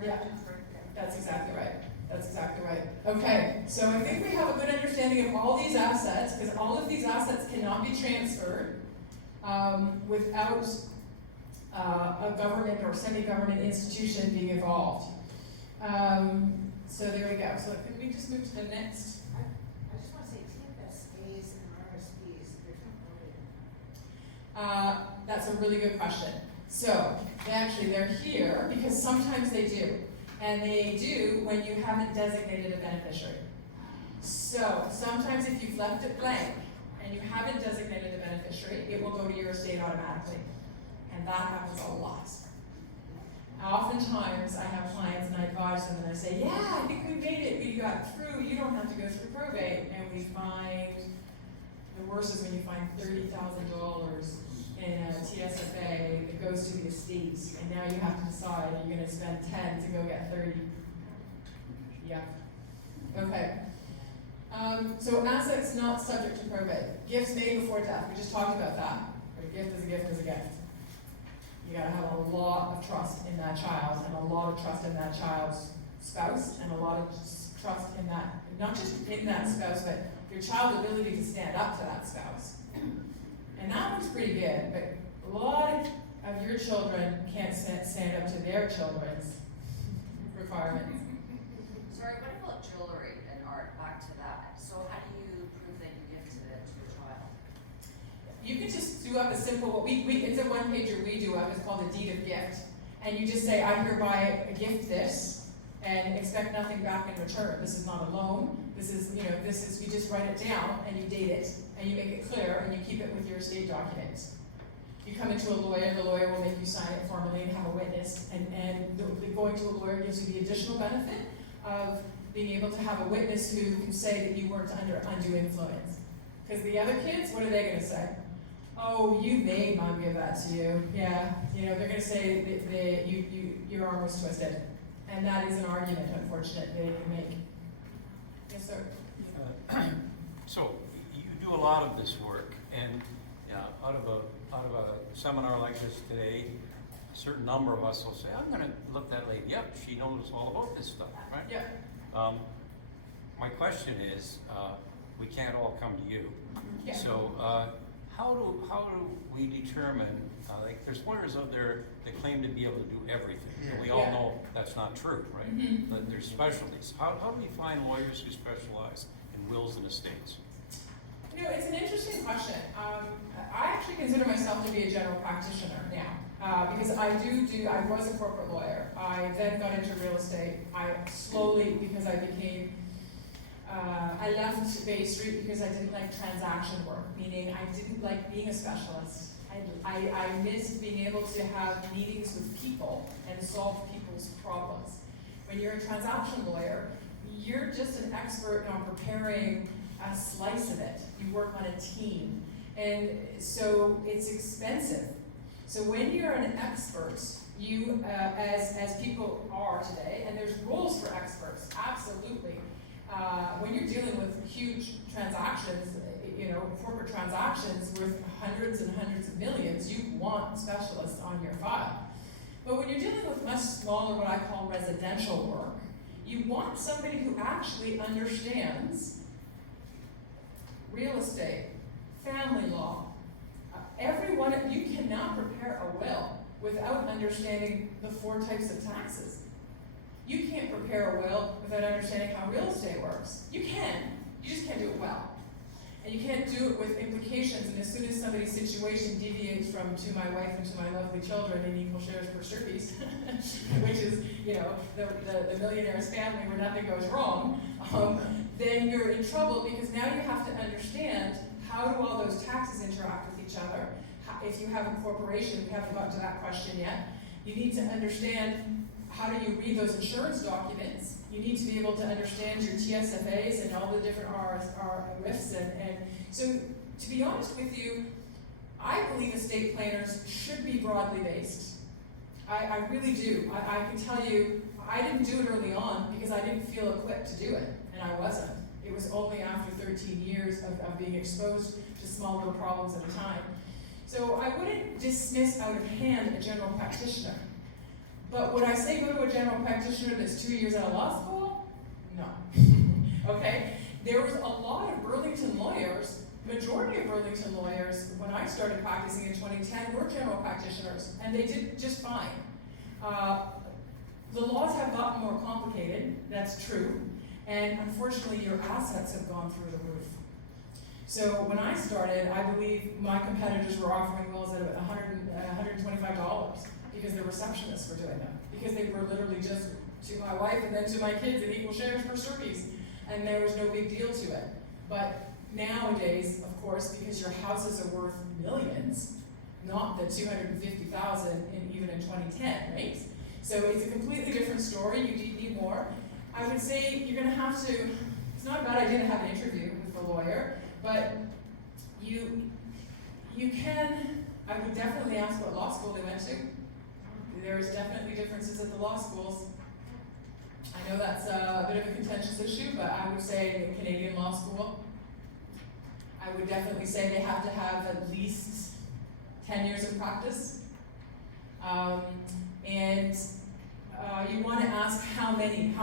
marriages break down. that's exactly right. That's exactly right. Okay, so I think we have a good understanding of all these assets, because all of these assets cannot be transferred without a government or semi-government institution being involved. So there we go. So could we just move to the next? I just want to say TFSAs and RSPs, they're not really. That's a really good question. So they're here because sometimes they do. And they do when you haven't designated a beneficiary. So sometimes if you've left it blank and you haven't designated a beneficiary, it will go to your estate automatically. And that happens a lot. Oftentimes I have clients and I advise them and I say, yeah, I think we made it, we got through, you don't have to go through probate. And we find, the worst is when you find $30,000 in a TSFA that goes to the estate, and now you have to decide, are you going to spend 10 to go get 30? Yeah. Okay. So assets not subject to probate. Gifts made before death. We just talked about that. But a gift is a gift is a gift. You got to have a lot of trust in that child, and a lot of trust in that child's spouse, and a lot of trust in that, not just in that spouse, but your child's ability to stand up to that spouse. And that one's pretty good, but a lot of your children can't stand up to their children's requirements. Sorry, what about jewelry and art? Back to that. So how do you prove that you gifted it to your child? You can just do up a simple, it's a one-pager we do up, it's called a deed of gift. And you just say, I hereby gift this, and expect nothing back in return. This is not a loan. This is, you just write it down, and you date it, and you make it clear, and you keep it with your estate documents. You come into a lawyer, the lawyer will make you sign it formally and have a witness, and going to a lawyer gives you the additional benefit of being able to have a witness who can say that you weren't under undue influence. Because the other kids, what are they going to say? Oh, you made mom give that to you. Yeah, they're going to say that your arm was twisted. And that is an argument, unfortunately, they can make. Yes, sir. So you do a lot of this work, and out of a seminar like this today, a certain number of us will say, "I'm going to look that lady. Yep, she knows all about this stuff, right?" Yeah. My question is, we can't all come to you. Yeah. So how do we determine? Like, there's lawyers out there that claim to be able to do everything. And we all Yeah. know that's not true, right? Mhm. But there's specialties. How do we find lawyers who specialize in wills and estates? It's an interesting question. I actually consider myself to be a general practitioner now, because I was a corporate lawyer. I then got into real estate. I slowly, because I became, I left Bay Street because I didn't like transaction work, meaning I didn't like being a specialist. I missed being able to have meetings with people and solve people's problems. When you're a transaction lawyer, you're just an expert on preparing a slice of it. You work on a team. And so it's expensive. So when you're an expert, you, as people are today, and there's roles for experts, absolutely. When you're dealing with huge transactions, corporate transactions worth hundreds and hundreds of millions, you want specialists on your file. But when you're dealing with much smaller, what I call residential work, You want somebody who actually understands real estate, family law. You cannot prepare a will without understanding the 4 types of taxes. You can't prepare a will without understanding how real estate works. You can, you just can't do it well. And you can't do it with implications, and as soon as somebody's situation deviates from to my wife and to my lovely children in equal shares per surpiece, which is, you know, the millionaire's family where nothing goes wrong, then you're in trouble because now you have to understand how do all those taxes interact with each other. If you have a corporation, we haven't gotten to that question yet, you need to understand how do you read those insurance documents. You need to be able to understand your TSFAs and all the different RFs and so to be honest with you, I believe estate planners should be broadly based. I really do. I can tell you, I didn't do it early on because I didn't feel equipped to do it, and I wasn't. It was only after 13 years of being exposed to small little problems at a time. So I wouldn't dismiss out of hand a general practitioner. But would I say go to a general practitioner that's 2 years out of law school? No. Okay? There was a lot of Burlington lawyers, majority of Burlington lawyers, when I started practicing in 2010, were general practitioners, and they did just fine. The laws have gotten more complicated, that's true, and unfortunately your assets have gone through the roof. So when I started, I believe my competitors were offering wills at $125 because the receptionists were doing them. Because they were literally just to my wife and then to my kids in equal shares per surpiece. And there was no big deal to it. But nowadays, of course, because your houses are worth millions, not the $250,000 even in 2010, right? So it's a completely different story. You need more. I would say you're gonna have to, it's not a bad idea to have an interview with the lawyer, but you can, I would definitely ask what law school they went to. There's definitely differences at the law schools. I know that's a bit of a contentious issue, but I would say the Canadian law school, I would definitely say they have to have at least 10 years of practice. You want to ask how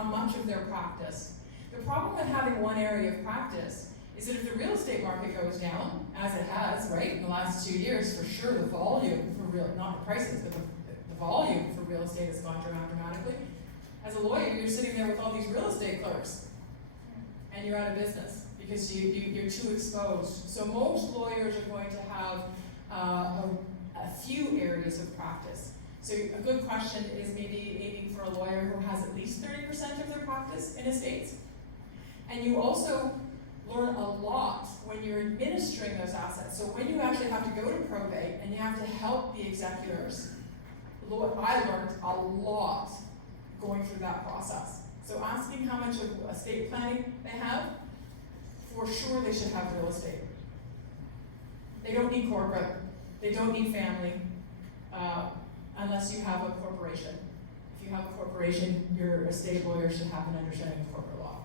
much of their practice. The problem with having one area of practice is that if the real estate market goes down, as it has, right, in the last 2 years, for sure the volume for not the prices, but the volume for real estate has gone down dramatically. As a lawyer, you're sitting there with all these real estate clerks, and you're out of business because you're too exposed. So most lawyers are going to have a few areas of practice. So a good question is maybe aiming for a lawyer who has at least 30% of their practice in estates. And you also learn a lot when you're administering those assets. So when you actually have to go to probate and you have to help the executors, I learned a lot going through that process. So asking how much of estate planning they have, for sure they should have real estate. They don't need corporate, they don't need family, unless you have a corporation. If you have a corporation, your estate lawyer should have an understanding of corporate law.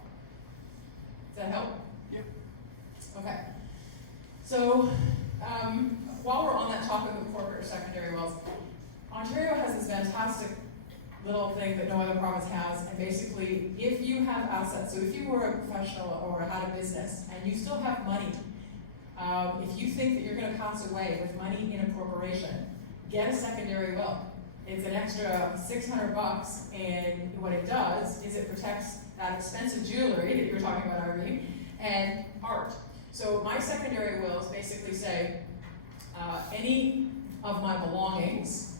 Does that help? Yep. Okay. So, while we're on that topic of corporate or secondary wills, Ontario has this fantastic little thing that no other province has, and basically, if you have assets, so if you were a professional or had a business, and you still have money, if you think that you're gonna pass away with money in a corporation, get a secondary will. It's an extra $600, and what it does is it protects that expensive jewelry that you were talking about, Irene, and art. So my secondary wills basically say, any of my belongings,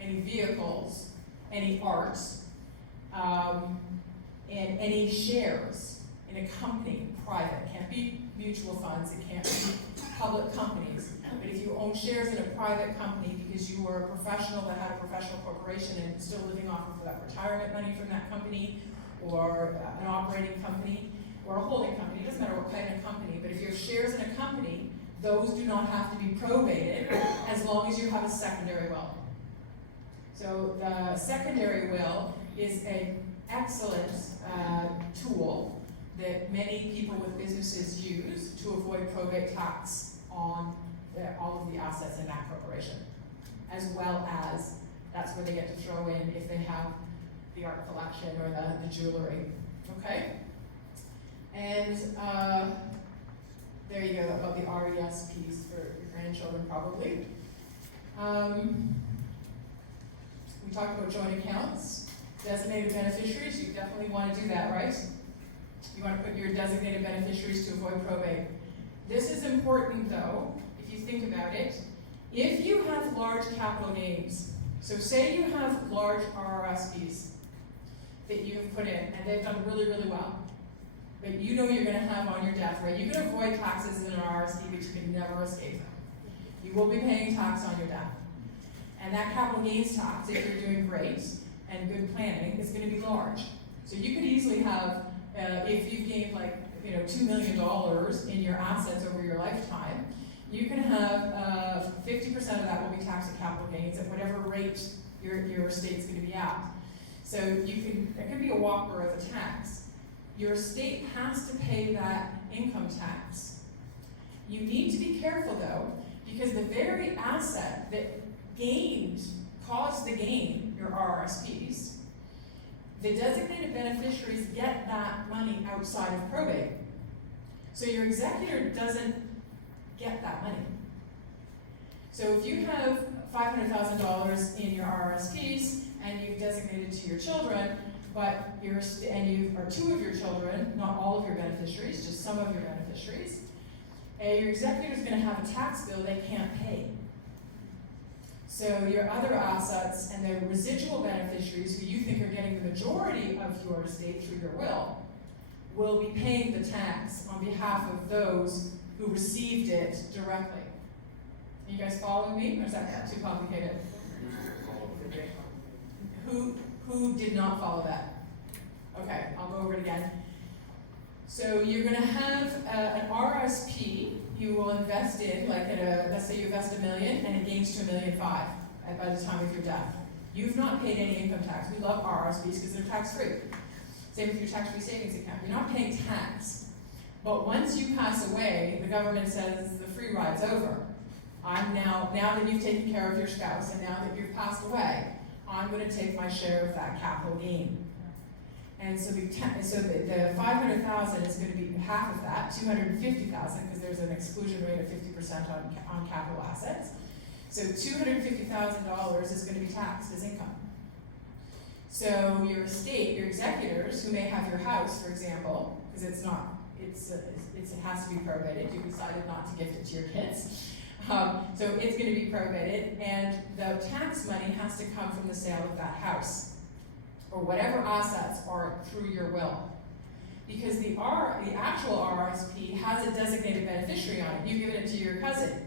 any vehicles, any arts, and any shares in a company, private, can't be mutual funds, it can't be public companies, but if you own shares in a private company because you were a professional that had a professional corporation and still living off of that retirement money from that company, or an operating company, or a holding company, it doesn't matter what kind of company, but if you have shares in a company, those do not have to be probated as long as you have a secondary will. So the secondary will is an excellent tool that many people with businesses use to avoid probate tax on all of the assets in that corporation. As well as, that's where they get to throw in if they have the art collection or the jewelry, okay? And, there you go, about the RES piece for your grandchildren probably. We talked about joint accounts, designated beneficiaries, you definitely wanna do that, right? You wanna put your designated beneficiaries to avoid probate. This is important though, if you think about it. If you have large capital gains, so say you have large RRSPs that you have put in, and they've done really, really well, but you know you're gonna have on your death, right? You can avoid taxes in an RRSP, but you can never escape them. You will be paying tax on your death. And that capital gains tax, if you're doing great and good planning, is gonna be large. So you could easily have, if you've gained like, $2 million in your assets over your lifetime, you can have 50% of that will be taxed at capital gains at whatever rate your estate's gonna be at. So it can be a whopper of a tax. Your estate has to pay that income tax. You need to be careful though, because the very asset that caused the gain, your RRSPs, the designated beneficiaries get that money outside of probate. So your executor doesn't get that money. So if you have $500,000 in your RRSPs and you've designated to your children, but you are two of your children, not all of your beneficiaries, just some of your beneficiaries, and your executor is going to have a tax bill they can't pay. So your other assets and the residual beneficiaries who you think are getting the majority of your estate through your will be paying the tax on behalf of those who received it directly. Are you guys following me, or is that too complicated? Who did not follow that? Okay, I'll go over it again. So you're gonna have an RSP you will invest in, like let's say you invest $1 million and it gains to $1.5 million by the time of your death. You've not paid any income tax. We love RSPs because they're tax-free. Same with your tax-free savings account. You're not paying tax. But once you pass away, the government says the free ride's over. Now that you've taken care of your spouse and now that you've passed away, I'm going to take my share of that capital gain. And so the $500,000 is going to be half of that, $250,000, because there's an exclusion rate of 50% on capital assets. So $250,000 is going to be taxed as income. So your estate, your executors, who may have your house, for example, because it has to be probated. You decided not to gift it to your kids. So it's going to be probated, and the tax money has to come from the sale of that house, or whatever assets are through your will. Because the actual RRSP has a designated beneficiary on it. You've given it to your cousin.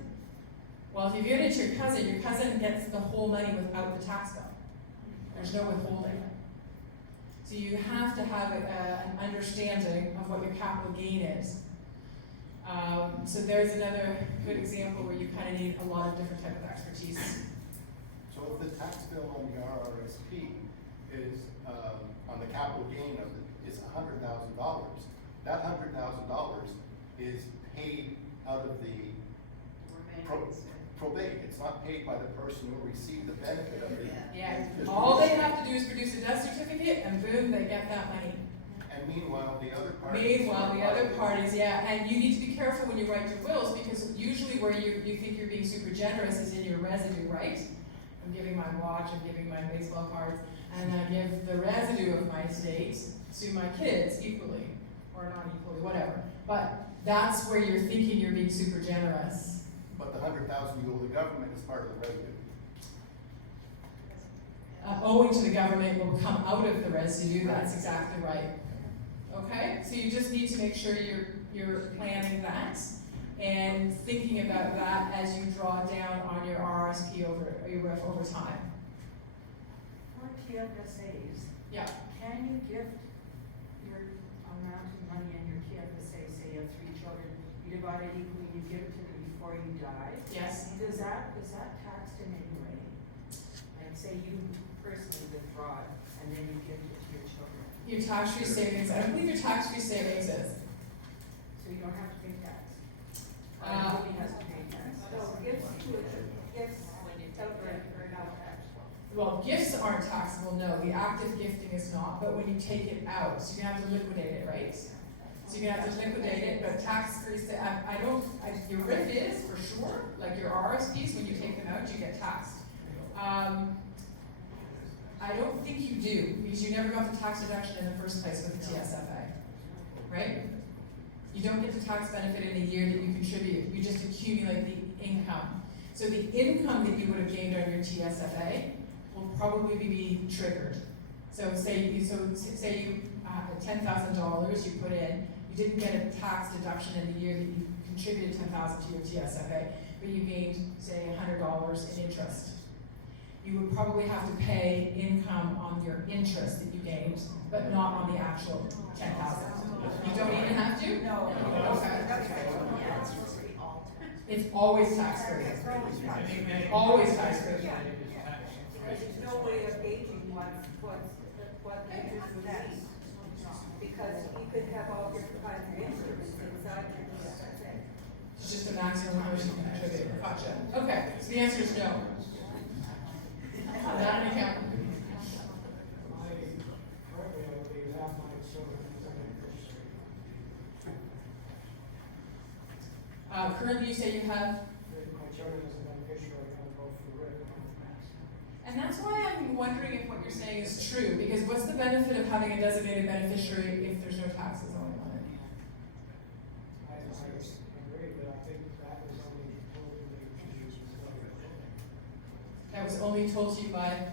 Well, if you've given it to your cousin gets the whole money without the tax bill. There's no withholding. So you have to have an understanding of what your capital gain is. So there's another good example where you kind of need a lot of different type of expertise. So if the tax bill on the RRSP is, on the capital gain of it, is $100,000, that $100,000 is paid out of the probate. It's not paid by the person who received the benefit of it. Yeah, all they have to do is produce a death certificate and boom, they get that money. And meanwhile, the other parties. Yeah, and you need to be careful when you write your wills, because usually where you think you're being super generous is in your residue, right? I'm giving my watch, I'm giving my baseball cards, and I give the residue of my estate to my kids equally, or not equally, whatever. But that's where you're thinking you're being super generous. But the $100,000 you owe the government is part of the residue. Owing to the government will come out of the residue, that's exactly right. Okay, so you just need to make sure you're planning that and thinking about that as you draw down on your RSP over time. For TFSAs, Yeah. can you gift your amount of money in your TFSA, say you have 3 children, you divide it equally, you give it to them before you die? Yes. Is that taxed in any way? Like say you personally withdraw it and then you give it to your children? Your tax-free savings, I don't believe your tax-free savings is. So you don't have to pay tax? Or Uh, nobody has to pay tax? So gifts to it, gifts, when you take it or not taxable. Well, gifts aren't taxable, no, the act of gifting is not, but when you take it out, so you're gonna have to liquidate it, right? So you're gonna have to liquidate it, but tax-free, your RIF is, for sure, like your RSPs, when you take them out, you get taxed. I don't think you do, because you never got the tax deduction in the first place with the TSFA, right? You don't get the tax benefit in the year that you contribute, you just accumulate the income. So the income that you would have gained on your TSFA will probably be triggered. So say you $10,000 you put in, you didn't get a tax deduction in the year that you contributed $10,000 to your TSFA, but you gained, say, $100 in interest. You would probably have to pay income on your interest that you gained, but not on the actual $10,000. You don't even have to? No. Okay. It's always tax-free. Always tax-free. Yeah. There's no way of gauging what the interest would be. Because you could have all different kinds of instruments inside your TSFA. It's just a maximum how much you can contribute. Gotcha. Okay, so the answer is no. Not an accountant. Currently, I believe half my children as a beneficiary. Currently you say you have, My children as a beneficiary, I vote for Rick. and that's why I'm wondering if what you're saying is true, because what's the benefit of having a designated beneficiary if there's no taxes owing on it? I agree, but I think that was only totally confused That was only told to you by,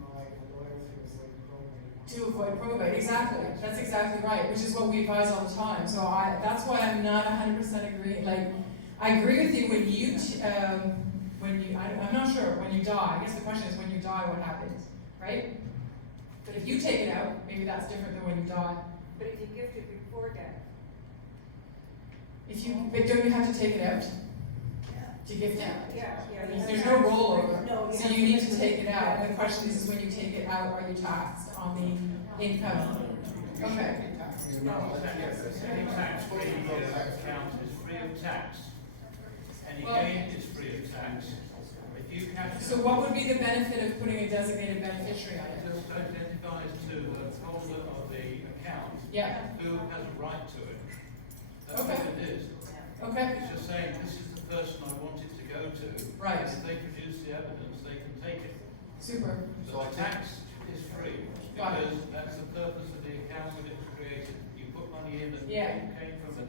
my lawyer was like, probably. to avoid probate, exactly, that's exactly right, which is what we advise all the time, so that's why I'm not 100% agree, like, I agree with you I'm not sure, when you die, I guess the question is when you die, what happens, right? But if you take it out, maybe that's different than when you die. But if you gifted before that, But don't you have to take it out to gift out? yeah. There's no rollover, No, so you need to take it out, and the question is when you take it out, are you taxed on the income? Okay, Any tax-free account is free of tax. Any Well- gain is free of tax. If you cash it. so what would be the benefit of putting a designated beneficiary on It it? just identifies to the holder of the account Yeah, who has a right to it. That's Okay. what it is. okay, It's just saying, this is the person I want it to go to. Right. If they produce the evidence, they can take it. super, So the tax is free, Got it. because that's the purpose of the account when it was created. You put money in and Yeah. it came from a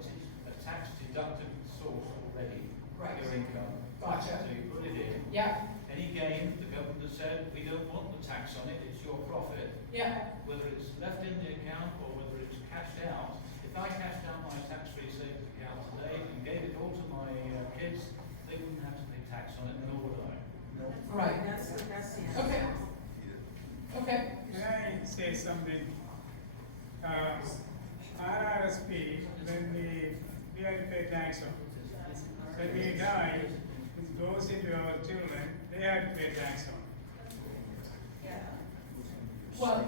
tax deductive source already, Right. your income. Gotcha. So you put it in. yeah, Any gain, the government has said, we don't want the tax on it, it's your profit. yeah, Whether it's left in the account or whether it's cashed out. If I cashed out my tax-free savings account today and gave it all to my kids, they wouldn't have to pay tax on it, nor would I. right, That's the answer. okay, okay, Can I say something? RRSP, when we have to pay tax on. When we die, it goes into our children, they have to pay tax on. well,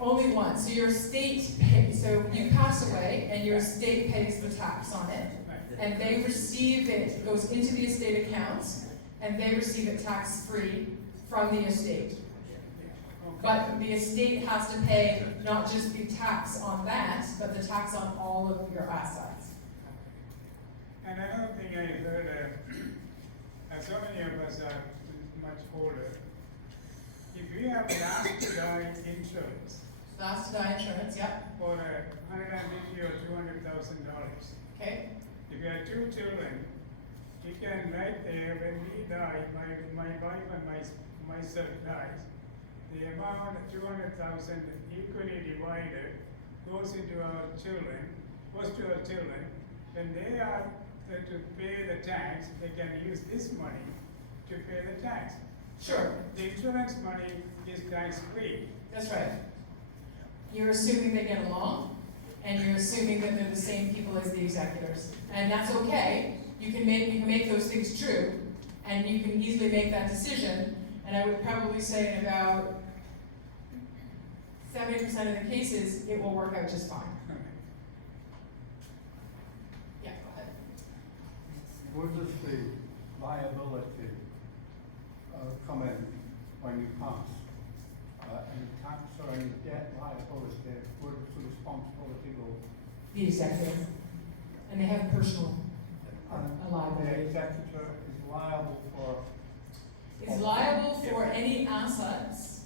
only one, so your estate pays, so you pass away and your estate pays the tax on it, Right. and they receive it, goes into the estate accounts, and they receive it tax-free from the estate. But the estate has to pay not just the tax on that, but the tax on all of your assets. And another thing I heard, so many of us are much older. If we have last to die insurance Last to die insurance, yep, for $150,000 or $200,000, okay, if you have two children, you can right there, when we die, my wife and myself dies, the amount of 200,000 equally divided goes into our children, goes to our children. When they are to pay the tax, they can use this money to pay the tax. sure, The insurance money is tax-free. that's right. You're assuming they get along, and you're assuming that they're the same people as the executors. And that's okay, you can make those things true, and you can easily make that decision, and I would probably say in about 70% of the cases, it will work out just fine. Yeah, go ahead. Where does the liability come in? when you pass, any tax or any debt liability, where does the responsibility go? The executive, and they have personal And the liability. executor is liable for, Is liable for any assets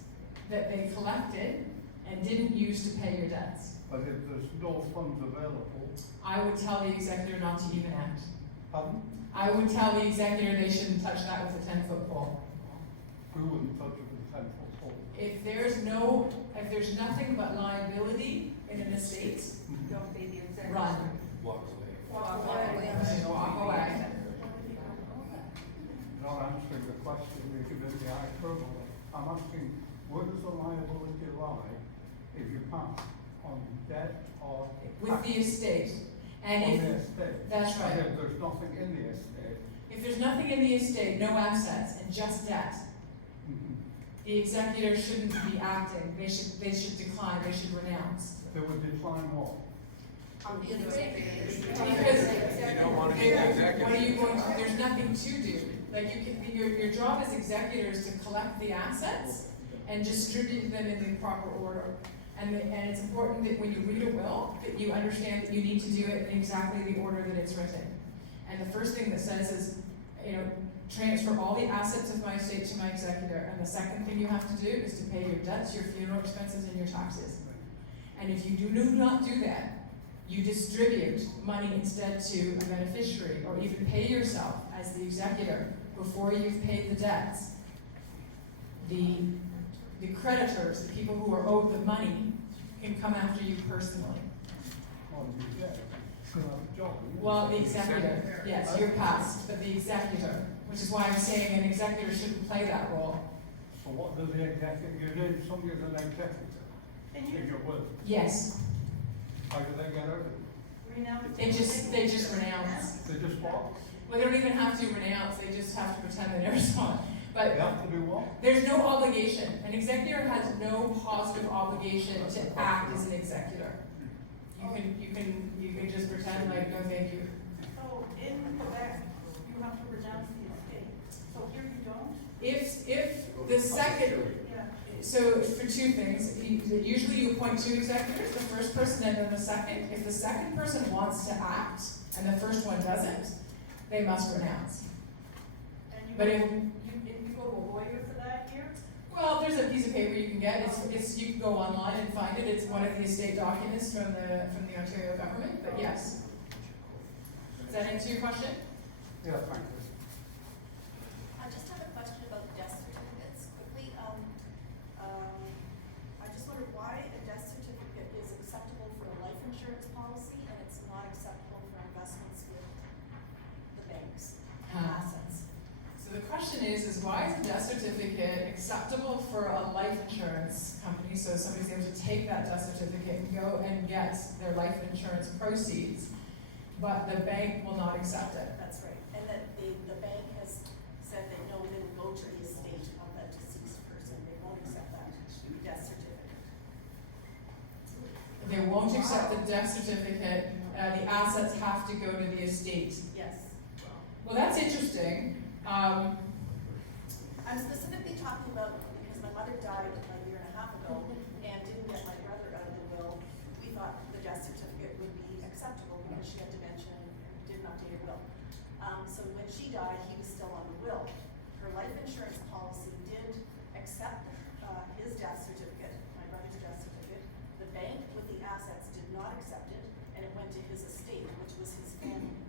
that they collected and didn't use to pay your debts. but if there's no funds available, I would tell the executor not to even act. pardon? I would tell the executor they shouldn't touch that with a 10-foot pole. Who wouldn't touch it with a 10-foot pole? If there's nothing but liability in an estate, Don't be the executive. run. Walk away. Walk away. Walk away. Not answering the question, you're giving the hyperbole. I'm asking, where does the liability lie if you pass on debt or With tax? the estate. And On the if, estate? that's right. And if there's nothing in the estate, If there's nothing in the estate, no assets, and just debt, the executor shouldn't be acting. They should decline, they should renounce. they would decline what? Because You don't wanna be the executor. what are you going to, there's nothing to do. Like your job as executor is to collect the assets and distribute them in the proper order. And it's important that when you read a will, that you understand that you need to do it in exactly the order that it's written. And the first thing that says is, transfer all the assets of my estate to my executor. And the second thing you have to do is to pay your debts, your funeral expenses, and your taxes. And if you do not do that, you distribute money instead to a beneficiary, or even pay yourself as the executor before you've paid the debts. The creditors, the people who are owed the money, can come after you personally. Or you debt? Still have a job. wouldn't you? Well, the executor, yes, you're past, but the executor, which is why I'm saying an executor shouldn't play that role. So what does the executor, you need somebody as an executor, if you will. Yes, How do they get out of it? they just renounce. They just walk? Well, they don't even have to renounce, they just have to pretend they never saw it. They But have to do what? there's no obligation. An executor has no positive obligation to act as an executor. You can just pretend like, no, thank you. So in Quebec, you have to renounce the estate. So here you don't? If the second, Yeah. so for two things, usually you appoint two executors, the first person and then the second. If the second person wants to act and the first one doesn't, they must renounce. And you But go, if, you go to a lawyer for that here? well, there's a piece of paper you can get, you can go online and find it, it's one of the estate documents from the Ontario government, but yes. Does that answer your question? Yeah, thank you. I just have a question about death certificates quickly. I just wondered why a death certificate is acceptable for a life insurance policy and it's not acceptable for investments with the banks and assets. So the question is why is a death certificate acceptable for a life insurance company? So somebody's able to take that death certificate and go and get their life insurance proceeds, but the bank will not accept it. That's right. And that the bank has said that no, they will go to the estate of that deceased person. They won't accept that death certificate. They won't accept the death certificate, the assets have to go to the estate. Yes. Well, that's interesting. I'm specifically talking about because my mother died a year and a half ago and didn't get my brother out of the will. We thought the death certificate would be acceptable because she had dementia and didn't update her will. So when she died, he was still on the will. Her life insurance policy did accept his death certificate, my brother's death certificate. The bank with the assets did not accept it, and it went to his estate, which was his family.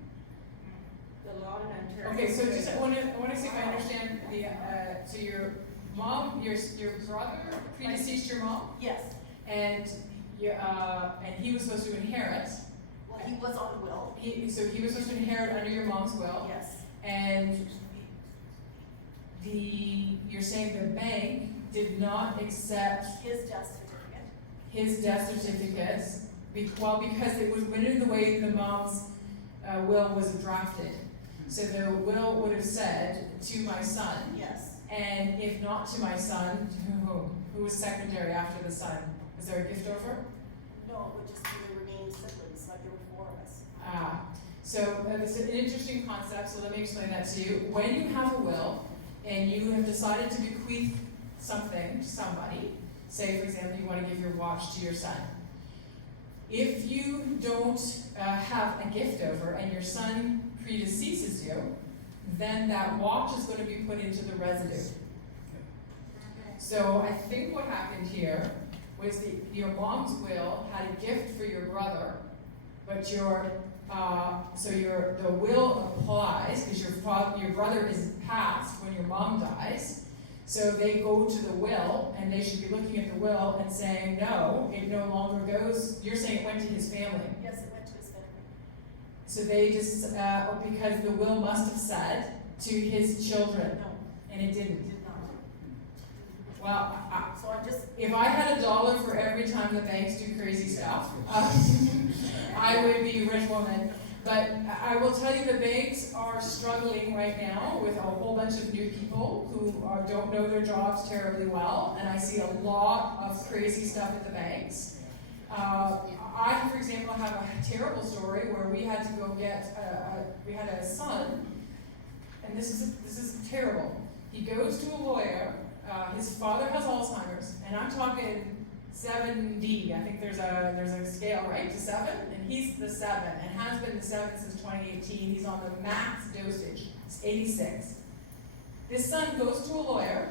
The law in Ontario. Okay, so just, I wanna see if I understand so your mom, your brother predeceased your mom? Yes. And he was supposed to inherit. Well, he was on the will. So he was supposed to inherit under your mom's will. Yes. And you're saying the bank did not accept His death certificate. his death certificates, because it was written the way the mom's will was drafted. So the will would have said, to my son, Yes. and if not to my son, to whom? Who was secondary after the son? Was there a gift over? No, it would just be the remaining siblings, like there were 4 of us. So it's an interesting concept, so let me explain that to you. When you have a will and you have decided to bequeath something to somebody, say for example you want to give your watch to your son. If you don't have a gift over and your son predeceases you, then that watch is going to be put into the residue. So I think what happened here was your mom's will had a gift for your brother, but the will applies because your brother is passed when your mom dies. So they go to the will, and they should be looking at the will and saying, no, it no longer goes. You're saying it went to his family. Yes, it went to his family. So they just, because the will must have said to his children, No, and it didn't. it did not. Well, So I'm just, if I had $1 for every time the banks do crazy stuff, I would be a rich woman. But I will tell you the banks are struggling right now with a whole bunch of new people who don't know their jobs terribly well, and I see a lot of crazy stuff at the banks. I, for example, have a terrible story where we had to go get, we had a son, and this is terrible. He goes to a lawyer, his father has Alzheimer's, and I'm talking 7D, I think there's a scale, right, to 7, and he's the 7, and has been the 7 since 2018. He's on the max dosage, it's 86. This son goes to a lawyer,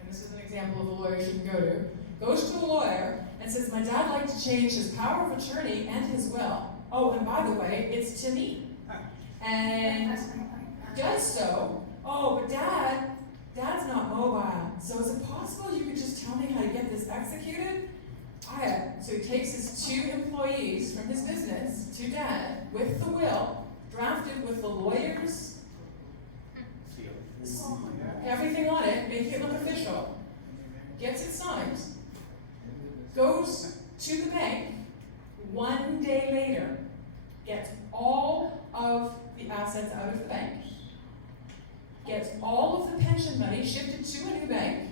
and this is an example of a lawyer you shouldn't go to, goes to a lawyer and says, my dad liked to change his power of attorney and his will. Oh, and by the way, it's to me. And does so. Oh, but Dad's not mobile, so is it possible you could just tell me how to get this executed? So he takes his 2 employees from his business to Dad with the will, drafted with the lawyers, everything on it, making it look official, gets it signed, goes to the bank, 1 day later, gets all of the assets out of the bank, gets all of the pension money shifted to a new bank,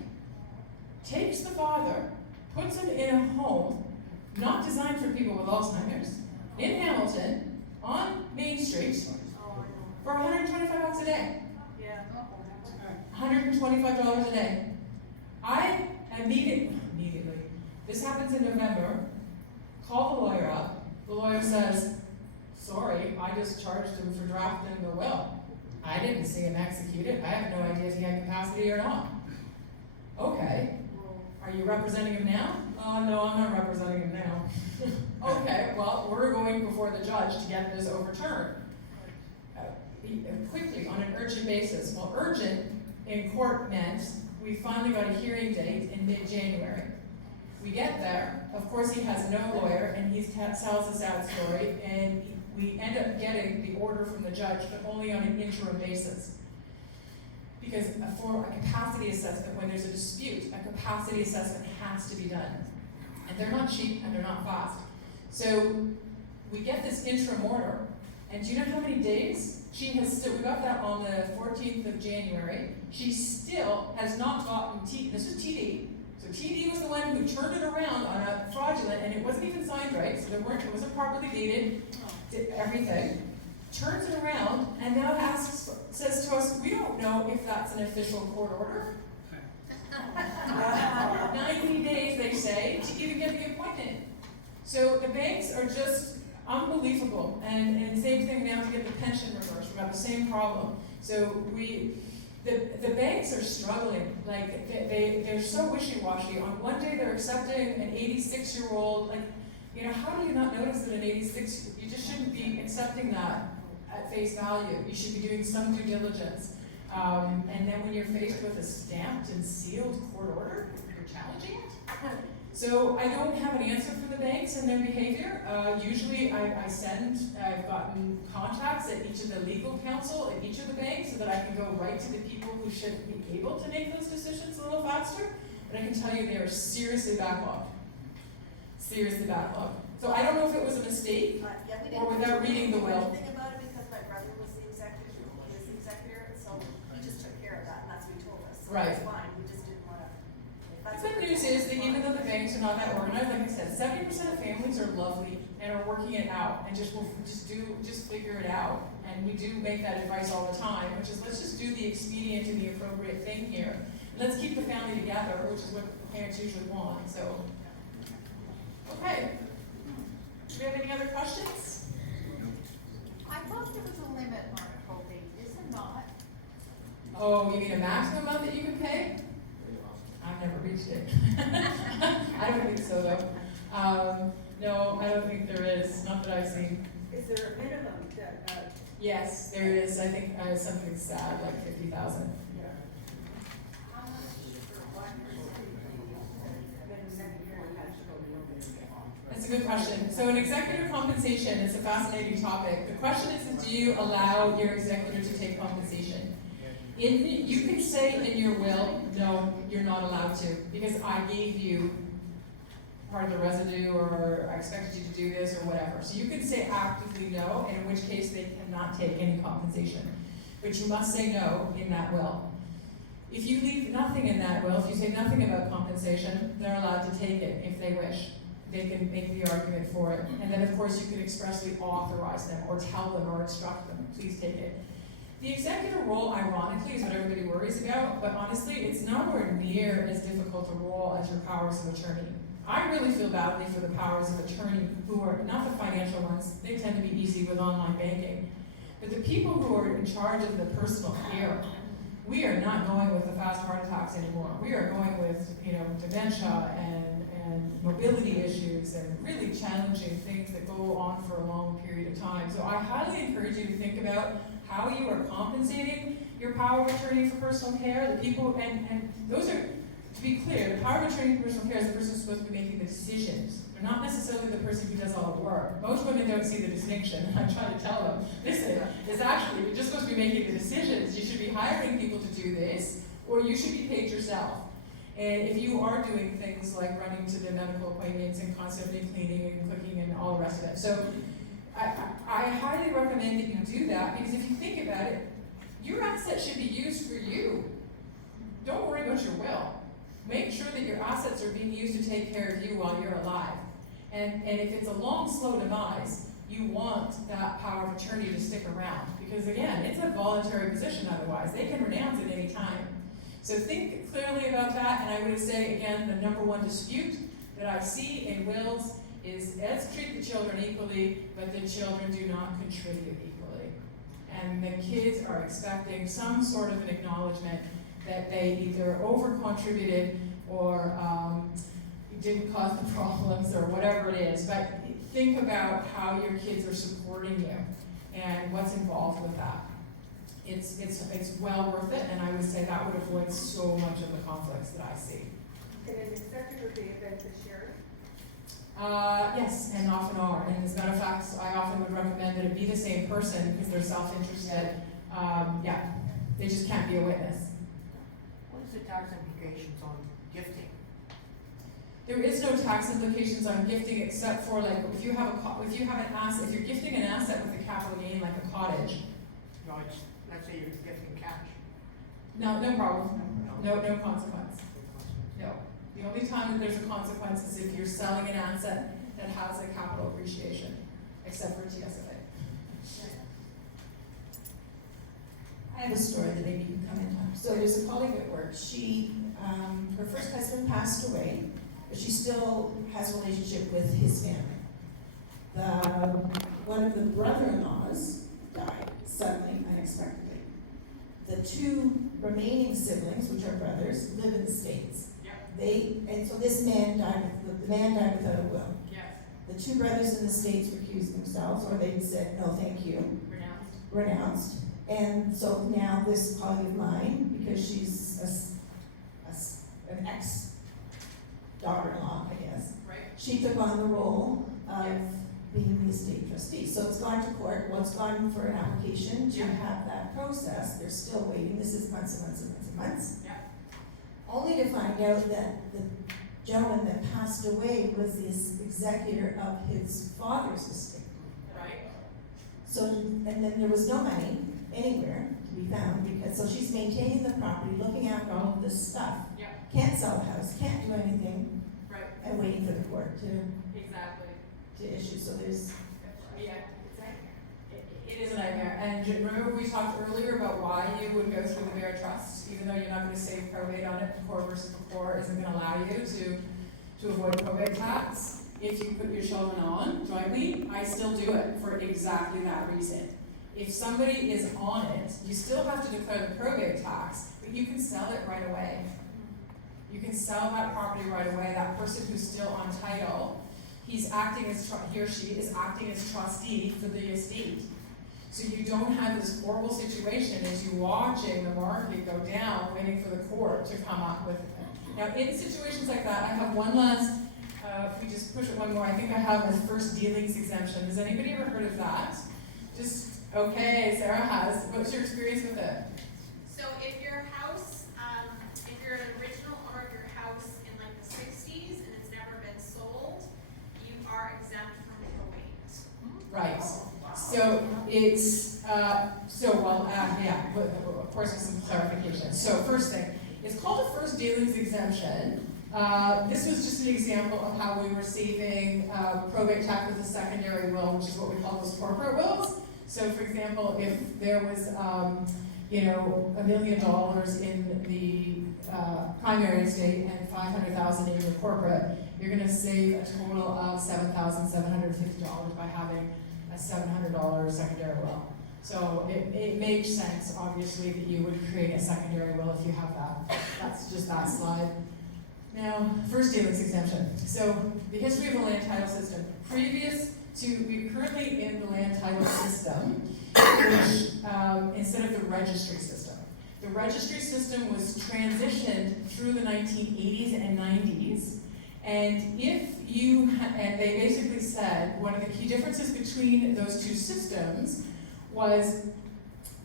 takes the father, puts him in a home not designed for people with Alzheimer's, in Hamilton, on Main Street, for $125 a day. yeah. $125 a day. I immediately, this happens in November, call the lawyer up. The lawyer says, sorry, I just charged him for drafting the will. I didn't see him execute it. I have no idea if he had capacity or not. Okay. Are you representing him now? Oh, no, I'm not representing him now. Okay, well, we're going before the judge to get this overturned. Quickly, on an urgent basis. Well, urgent in court meant we finally got a hearing date in mid-January. We get there, of course he has no lawyer, and he tells a sad story, and we end up getting the order from the judge, but only on an interim basis. Because for a capacity assessment, when there's a dispute, a capacity assessment has to be done. And they're not cheap and they're not fast. So we get this interim order, and do you know how many days? She has still, we got that on the 14th of January. She still has not gotten this was TD. So TD was the one who turned it around on a fraudulent, and it wasn't even signed right, so it wasn't properly dated, did everything. Turns it around and now says to us, we don't know if that's an official court order. 90 days, they say, to even get the appointment. So the banks are just unbelievable. And same thing now to get the pension reversed. We got the same problem. So the banks are struggling. Like they're so wishy-washy. On one day they're accepting an 86-year-old, how do you not notice that an 86, you just shouldn't be accepting that at face value. You should be doing some due diligence. And then when you're faced with a stamped and sealed court order, you're challenging it. So I don't have an answer for the banks and their behavior. Usually I've gotten contacts at each of the legal counsel at each of the banks so that I can go right to the people who should be able to make those decisions a little faster. But I can tell you they are seriously backlogged. Seriously backlogged. So I don't know if it was a mistake Yeah, we or didn't without reading the do will. anything about it because my brother was the executor, so he just took care of that, and that's what he told us. So Right. it's fine, we just didn't wanna. The good news is that even though the banks are not that organized, like I said, 70% of families are lovely and are working it out and just figure it out. And we do make that advice all the time, which is let's just do the expedient and the appropriate thing here. Let's keep the family together, which is what parents usually want, so. Okay. Do we have any other questions? I thought there was a limit on probate, is there not? Oh, you mean a maximum amount that you can pay? I've never reached it. I don't think so though. No, I don't think there is, not that I've seen. Is there a minimum that, Yes, there is, I think, something sad, like 50,000. How much for 1%? That's a good question. So in executive compensation, it's a fascinating topic. The question is, do you allow your executor to take compensation? You can say in your will, no, you're not allowed to, because I gave you part of the residue, or I expected you to do this, or whatever. So you can say actively no, and in which case they cannot take any compensation. But you must say no in that will. If you leave nothing in that will, if you say nothing about compensation, they're allowed to take it if they wish. They can make the argument for it. And then of course you can expressly authorize them, or tell them, or instruct them, please take it. The executor role, ironically, is what everybody worries about, but honestly, it's nowhere near as difficult a role as your powers of attorney. I really feel badly for the powers of attorney who are, not the financial ones, they tend to be easy with online banking, but the people who are in charge of the personal care. We are not going with the fast heart attacks anymore. We are going with, dementia and mobility issues and really challenging things that go on for a long period of time. So I highly encourage you to think about how you are compensating your power of attorney for personal care. The people, and those are, to be clear, the power of attorney for personal care is the person who's supposed to be making the decisions. They're not necessarily the person who does all the work. Most women don't see the distinction. I'm trying to tell them, listen, it's actually, you're just supposed to be making the decisions. You should be hiring people to do this, or you should be paid yourself. And if you are doing things like running to the medical appointments and constantly cleaning and cooking and all the rest of it. So I highly recommend that you do that, because if you think about it, your assets should be used for you. Don't worry about your will. Make sure that your assets are being used to take care of you while you're alive. And if it's a long, slow demise, you want that power of attorney to stick around. Because again, it's a voluntary position otherwise. They can renounce at any time. So think clearly about that, and I would say, again, the number one dispute that I see in wills is let's treat the children equally, but the children do not contribute equally. And the kids are expecting some sort of an acknowledgement that they either over-contributed or didn't cause the problems or whatever it is. But think about how your kids are supporting you and what's involved with that. It's well worth it, and I would say that would avoid so much of the conflicts that I see. can an executor be a beneficiary? Yes, and often are. And as a matter of fact, I often would recommend that it be the same person because they're self-interested. Yeah, they just can't be a witness. What is the tax implications on gifting? There is no tax implications on gifting except for like if you have an asset, if you're gifting an asset with a capital gain like a cottage. No, let's say you're gifting cash. No problem. No consequence. No. The only time that there's a consequence is if you're selling an asset that has a capital appreciation, except for TSFA. I have a story that maybe you can comment on. So there's a colleague at work. She, her first husband passed away, but she still has a relationship with his family. One of the brother-in-laws died suddenly, unexpectedly. The two remaining siblings, which are brothers, live in the States. And so this man died, the man died without a will. Yes. The two brothers in the States recused themselves, or they said, no, thank you. Renounced. And so now this colleague of mine, because she's an ex-daughter-in-law, I guess, Right. she took on the role of being the estate trustee. So it's gone to court, well, it's gone for an application to have that process. They're still waiting. This is months and months and months and months. Yeah. Only to find out that the gentleman that passed away was the executor of his father's estate. Right. So, and then there was no money anywhere to be found because, so she's maintaining the property, looking after all of this stuff. Yeah. Can't sell the house, can't do anything, Right. and waiting for the court Exactly. to issue. So there's, Yeah. It is a nightmare, and remember we talked earlier about why you would go through the bare trust, even though you're not gonna save probate on it, core versus core isn't gonna allow you to avoid probate tax. If you put your children on jointly, I still do it for exactly that reason. If somebody is on it, you still have to declare the probate tax, but you can sell it right away. You can sell that property right away. That person who's still on title, he or she is acting as trustee for the estate. So you don't have this horrible situation as you watching the market go down, waiting for the court to come up with it. Now, in situations like that, I have one last, if we just push it one more, I think I have a first dealings exemption. Has anybody ever heard of that? Okay, Sarah has. What's your experience with it? So if your house, if you're an original owner of your house in like the 60s and it's never been sold, you are exempt from probate. Right. So it's, yeah, of course with some clarification. So first thing, it's called a first dealings exemption. This was just an example of how we were saving probate tax with a secondary will, which is what we call those corporate wills. So for example, if there was, $1 million in the primary estate and $500,000 in your corporate, you're gonna save a total of $7,750 by having a $700 secondary will. So it makes sense, obviously, that you would create a secondary will if you have that. That's just that slide. Now, first dealings exemption. So the history of the land title system. We're currently in the land title system, which instead of the registry system. The registry system was transitioned through the 1980s and 90s. And and they basically said one of the key differences between those two systems was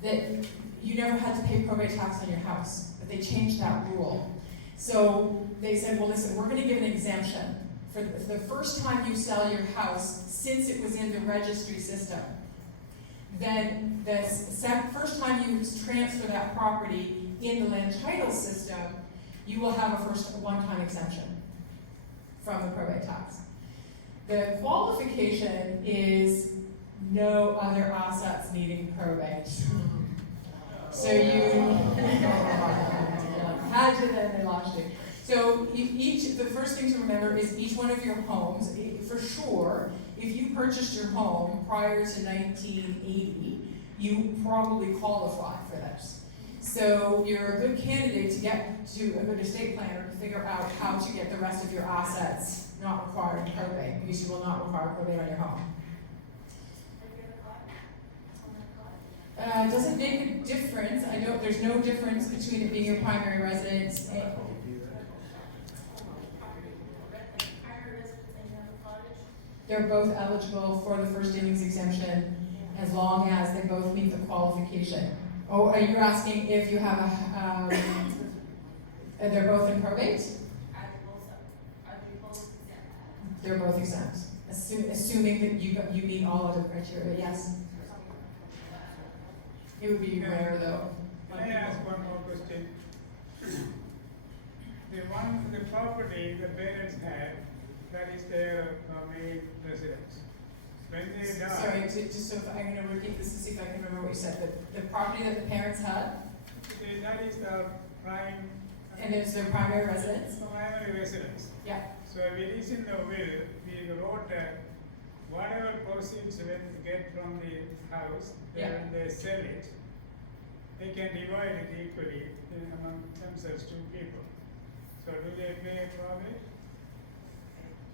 that you never had to pay probate tax on your house, but they changed that rule. So they said, well, listen, we're going to give an exemption for the first time you sell your house since it was in the registry system. Then the first time you transfer that property in the land title system, you will have a one-time exemption from the probate tax. The qualification is no other assets needing probate. So you had to, then they lost you. So the first thing to remember is each one of your homes, for sure, if you purchased your home prior to 1980, you probably qualify for this. So you're a good candidate to get to a good estate planner to figure out how to get the rest of your assets not requiring probate, because you will not require probate on your home. Doesn't make a difference. There's no difference between it being your primary residence and they're both eligible for the first dealings exemption as long as they both meet the qualification. Oh, are you asking if you have they're both in probate? They're both exempt. Assuming that you meet all other criteria, yes. It would be rare though. Can I ask one more question? The property the parents had, that is their main residence. When they die. Sorry, just so if I'm going to repeat this to see if I can remember what you said. The property that the parents had, that is the prime. and it's their primary residence. Primary residence. Yeah. So if it is in the will, we wrote that whatever proceeds when they get from the house, then they sell it, they can divide it equally among themselves, two people. So do they pay a profit?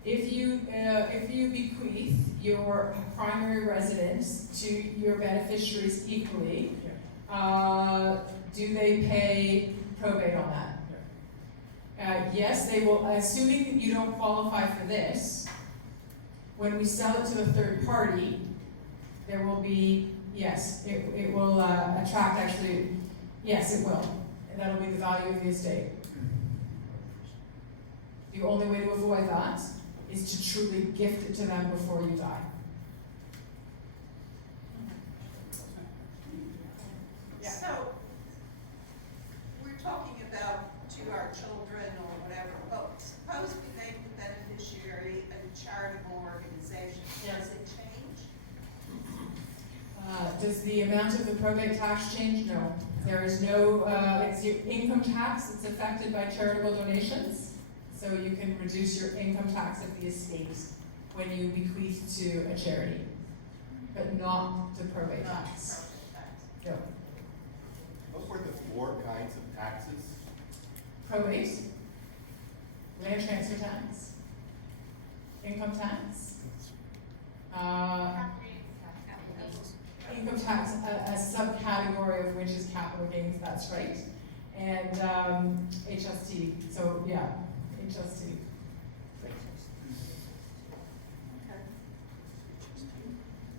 If you bequeath your primary residence to your beneficiaries equally, do they pay probate on that? Yes, they will, assuming that you don't qualify for this, when we sell it to a third party, there will be, yes, it will attract actually, yes, it will. And that'll be the value of the estate. The only way to avoid that is to truly gift it to them before you die. Yeah. So, we're talking about to our children or whatever, but suppose we make the beneficiary a charitable organization, does it change? Does the amount of the probate tax change? No. There is no, it's your income tax, it's affected by charitable donations. So you can reduce your income tax of the estate when you bequeath to a charity, but not the probate tax. No. What were the 4 kinds of taxes? Probate, land transfer tax, income tax, income tax, a subcategory of which is capital gains, that's right, and HST, so yeah, HST.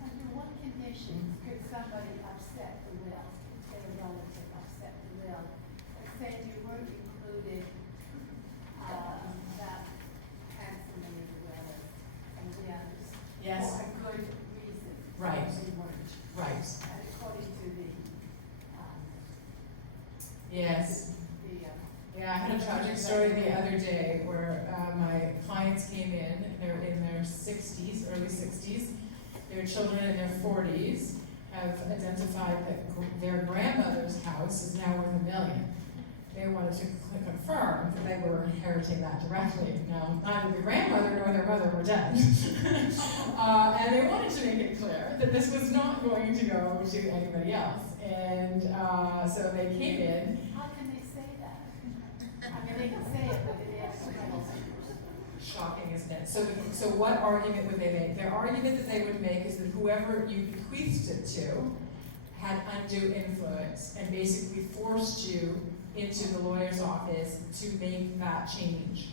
Under what conditions could somebody upset the will, say a relative upset the will, and say you weren't included, that handsome in the will and the others? Yes. For a good reason. Right. They weren't. Right. And according to the, Yes. the, Yeah, I had a tragic story the other day where my clients came in, they're in their 60s, early 60s. Their children in their 40s have identified that their grandmother's house is now worth $1 million. They wanted to confirm that they were inheriting that directly. Now, neither the grandmother nor their mother were dead. And they wanted to make it clear that this was not going to go to anybody else. And so they came in. how can they say that? I mean, they can say it, but they have to know. Shocking, isn't it? So what argument would they make? Their argument that they would make is that whoever you bequeathed it to had undue influence and basically forced you into the lawyer's office to make that change.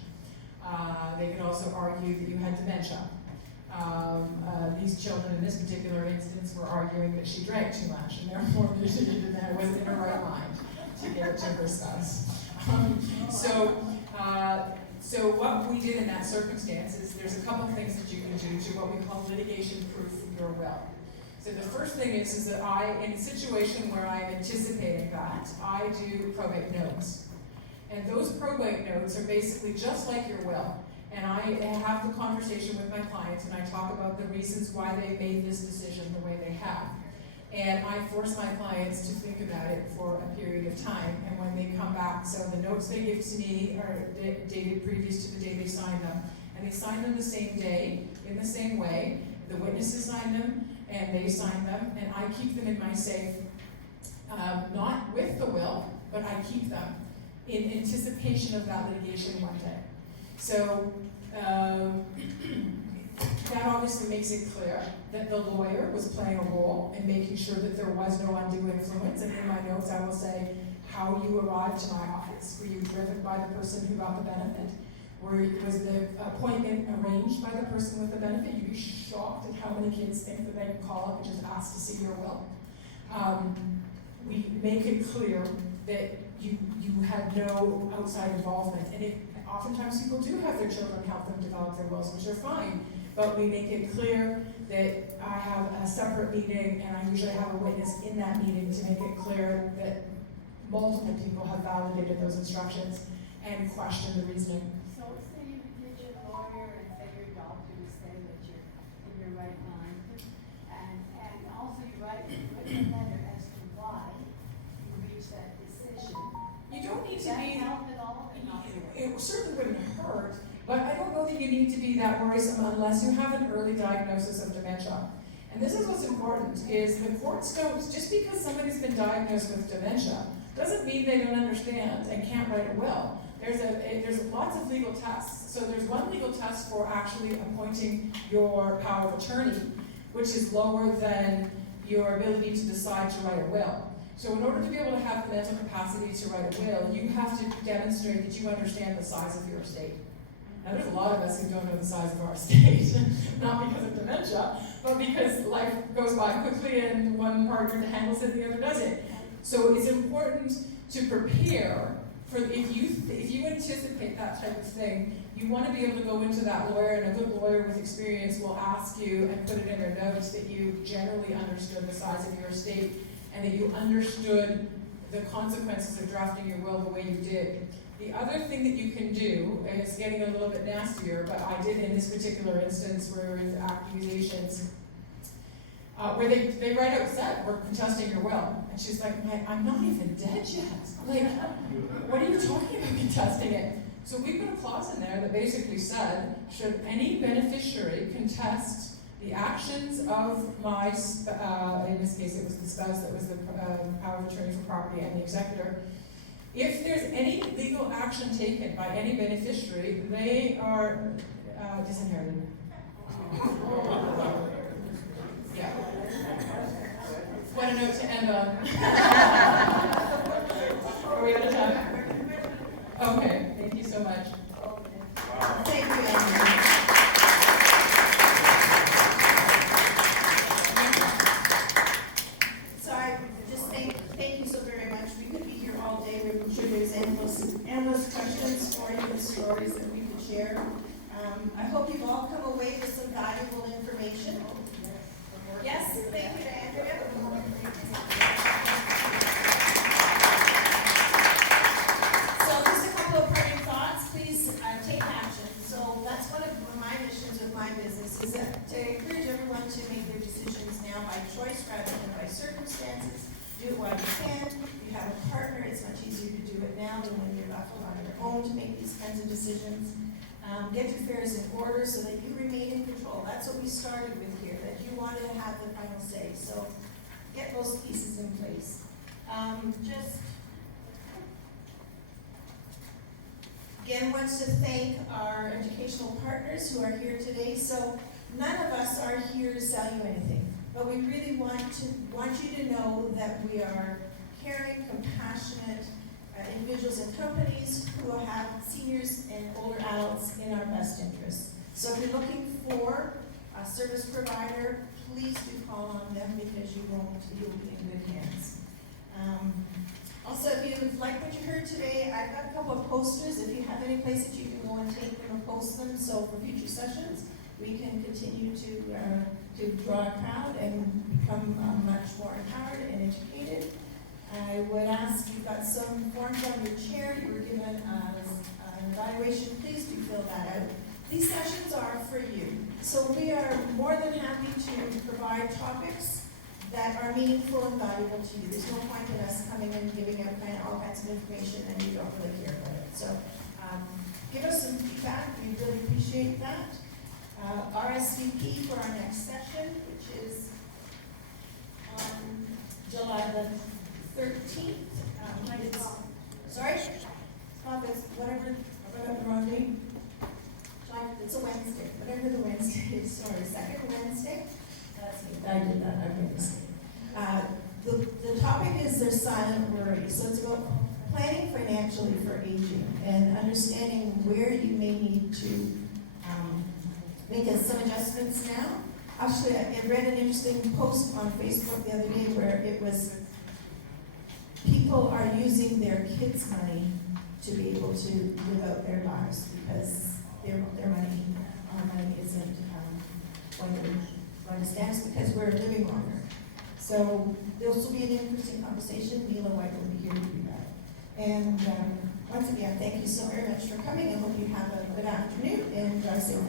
They could also argue that you had dementia. These children in this particular instance were arguing that she drank too much and therefore she wasn't in her right mind to give it to her spouse. So what we did in that circumstance is there's a couple of things that you can do to what we call litigation proof your will. So the first thing is that in a situation where I'm anticipating that, I do probate notes. And those probate notes are basically just like your will. And I have the conversation with my clients and I talk about the reasons why they made this decision the way they have. And I force my clients to think about it for a period of time. And when they come back, so the notes they give to me are dated previous to the day they sign them. And they sign them the same day, in the same way. The witnesses sign them, and they sign them, and I keep them in my safe, not with the will, but I keep them in anticipation of that litigation one day. So that obviously makes it clear that the lawyer was playing a role in making sure that there was no undue influence. And in my notes, I will say how you arrived to my office. Were you driven by the person who got the benefit? Was the appointment arranged by the person with the benefit? You'd be shocked at how many kids think that they can call up and just ask to see your will. We make it clear that you had no outside involvement. And oftentimes people do have their children help them develop their wills, which are fine. But we make it clear that I have a separate meeting and I usually have a witness in that meeting to make it clear that multiple people have validated those instructions and questioned the reasoning. So say you get your lawyer and say your doctor to say that you're in your right mind, and also you write a written letter as to why you reached that decision. You don't need to Does that be. help at all? Or not really? It certainly wouldn't hurt, but I don't know that you need to be that worrisome unless you have an early diagnosis of dementia. And this is what's important, is the courts don't, just because somebody's been diagnosed with dementia, doesn't mean they don't understand and can't write a will. There's lots of legal tests. So there's one legal test for actually appointing your power of attorney, which is lower than your ability to decide to write a will. So in order to be able to have the mental capacity to write a will, you have to demonstrate that you understand the size of your estate. Now there's a lot of us who don't know the size of our estate, not because of dementia, but because life goes by quickly and one partner handles it and the other doesn't. So it's important to prepare for if you anticipate that type of thing, you want to be able to go into that lawyer, and a good lawyer with experience will ask you and put it in their notes that you generally understood the size of your estate and that you understood the consequences of drafting your will the way you did. The other thing that you can do, and it's getting a little bit nastier, but I did in this particular instance where with accusations, where they write out said, we're contesting your will. And she's like, I'm not even dead yet. Like, what are you talking about contesting it? So we put a clause in there that basically said, should any beneficiary contest the actions of my, in this case it was the spouse that was the power of attorney for property and the executor, if there's any legal action taken by any beneficiary, they are disinherited. Yeah. What a note to end on. Are we out of time? Okay, thank you so much. Thank you, Andrea. So I just thank you so very much. We could be here all day. I'm sure there's endless questions for you and stories that we could share. I hope you've all come away with some valuable information. Yes, thank you to Andrea. So just a couple of parting thoughts. Please take action. So that's one of my missions with my business, is that to encourage everyone to make their decisions now by choice rather than by circumstances. Do it while you can. If you have a partner, it's much easier to do it now than when you're left on your own to make these kinds of decisions. Get your affairs in order so that you remain in control. That's what we started with here, that you wanted to have the final say. So get those pieces in place. Again, wants to thank our educational partners who are here today. So none of us are here to sell you anything, but we really want you to know that we are caring, compassionate individuals and companies who have seniors and older adults in our best interest. So if you're looking for a service provider, please do call on them because you'll be in good hands. Also, if you like what you heard today, I've got a couple of posters. If you have any place that you can go and take them and post them, so for future sessions, we can continue to draw a crowd and become much more empowered and educated. I would ask, you've got some forms on your chair, you were given an evaluation, please do fill that out. These sessions are for you. So we are more than happy to provide topics that are meaningful and valuable to you. There's no point in us coming and giving out all kinds of information and you don't really care about it. So give us some feedback, we really appreciate that. RSVP for our next session, which is on July the 13th. Sorry? It's whatever, I got the wrong date. It's a Wednesday, whatever the Wednesday is, sorry, second Wednesday. That's me, I did that, I made a mistake. The topic is their silent worry. So it's about planning financially for aging and understanding where you may need to make some adjustments now. Actually, I read an interesting post on Facebook the other day where it was people are using their kids' money to be able to live out their lives because their money, our money isn't going to stand us because we're living longer. So this will be an interesting conversation. Neela White will be here to do that. And once again, thank you so very much for coming. I hope you have a good afternoon and drive safe.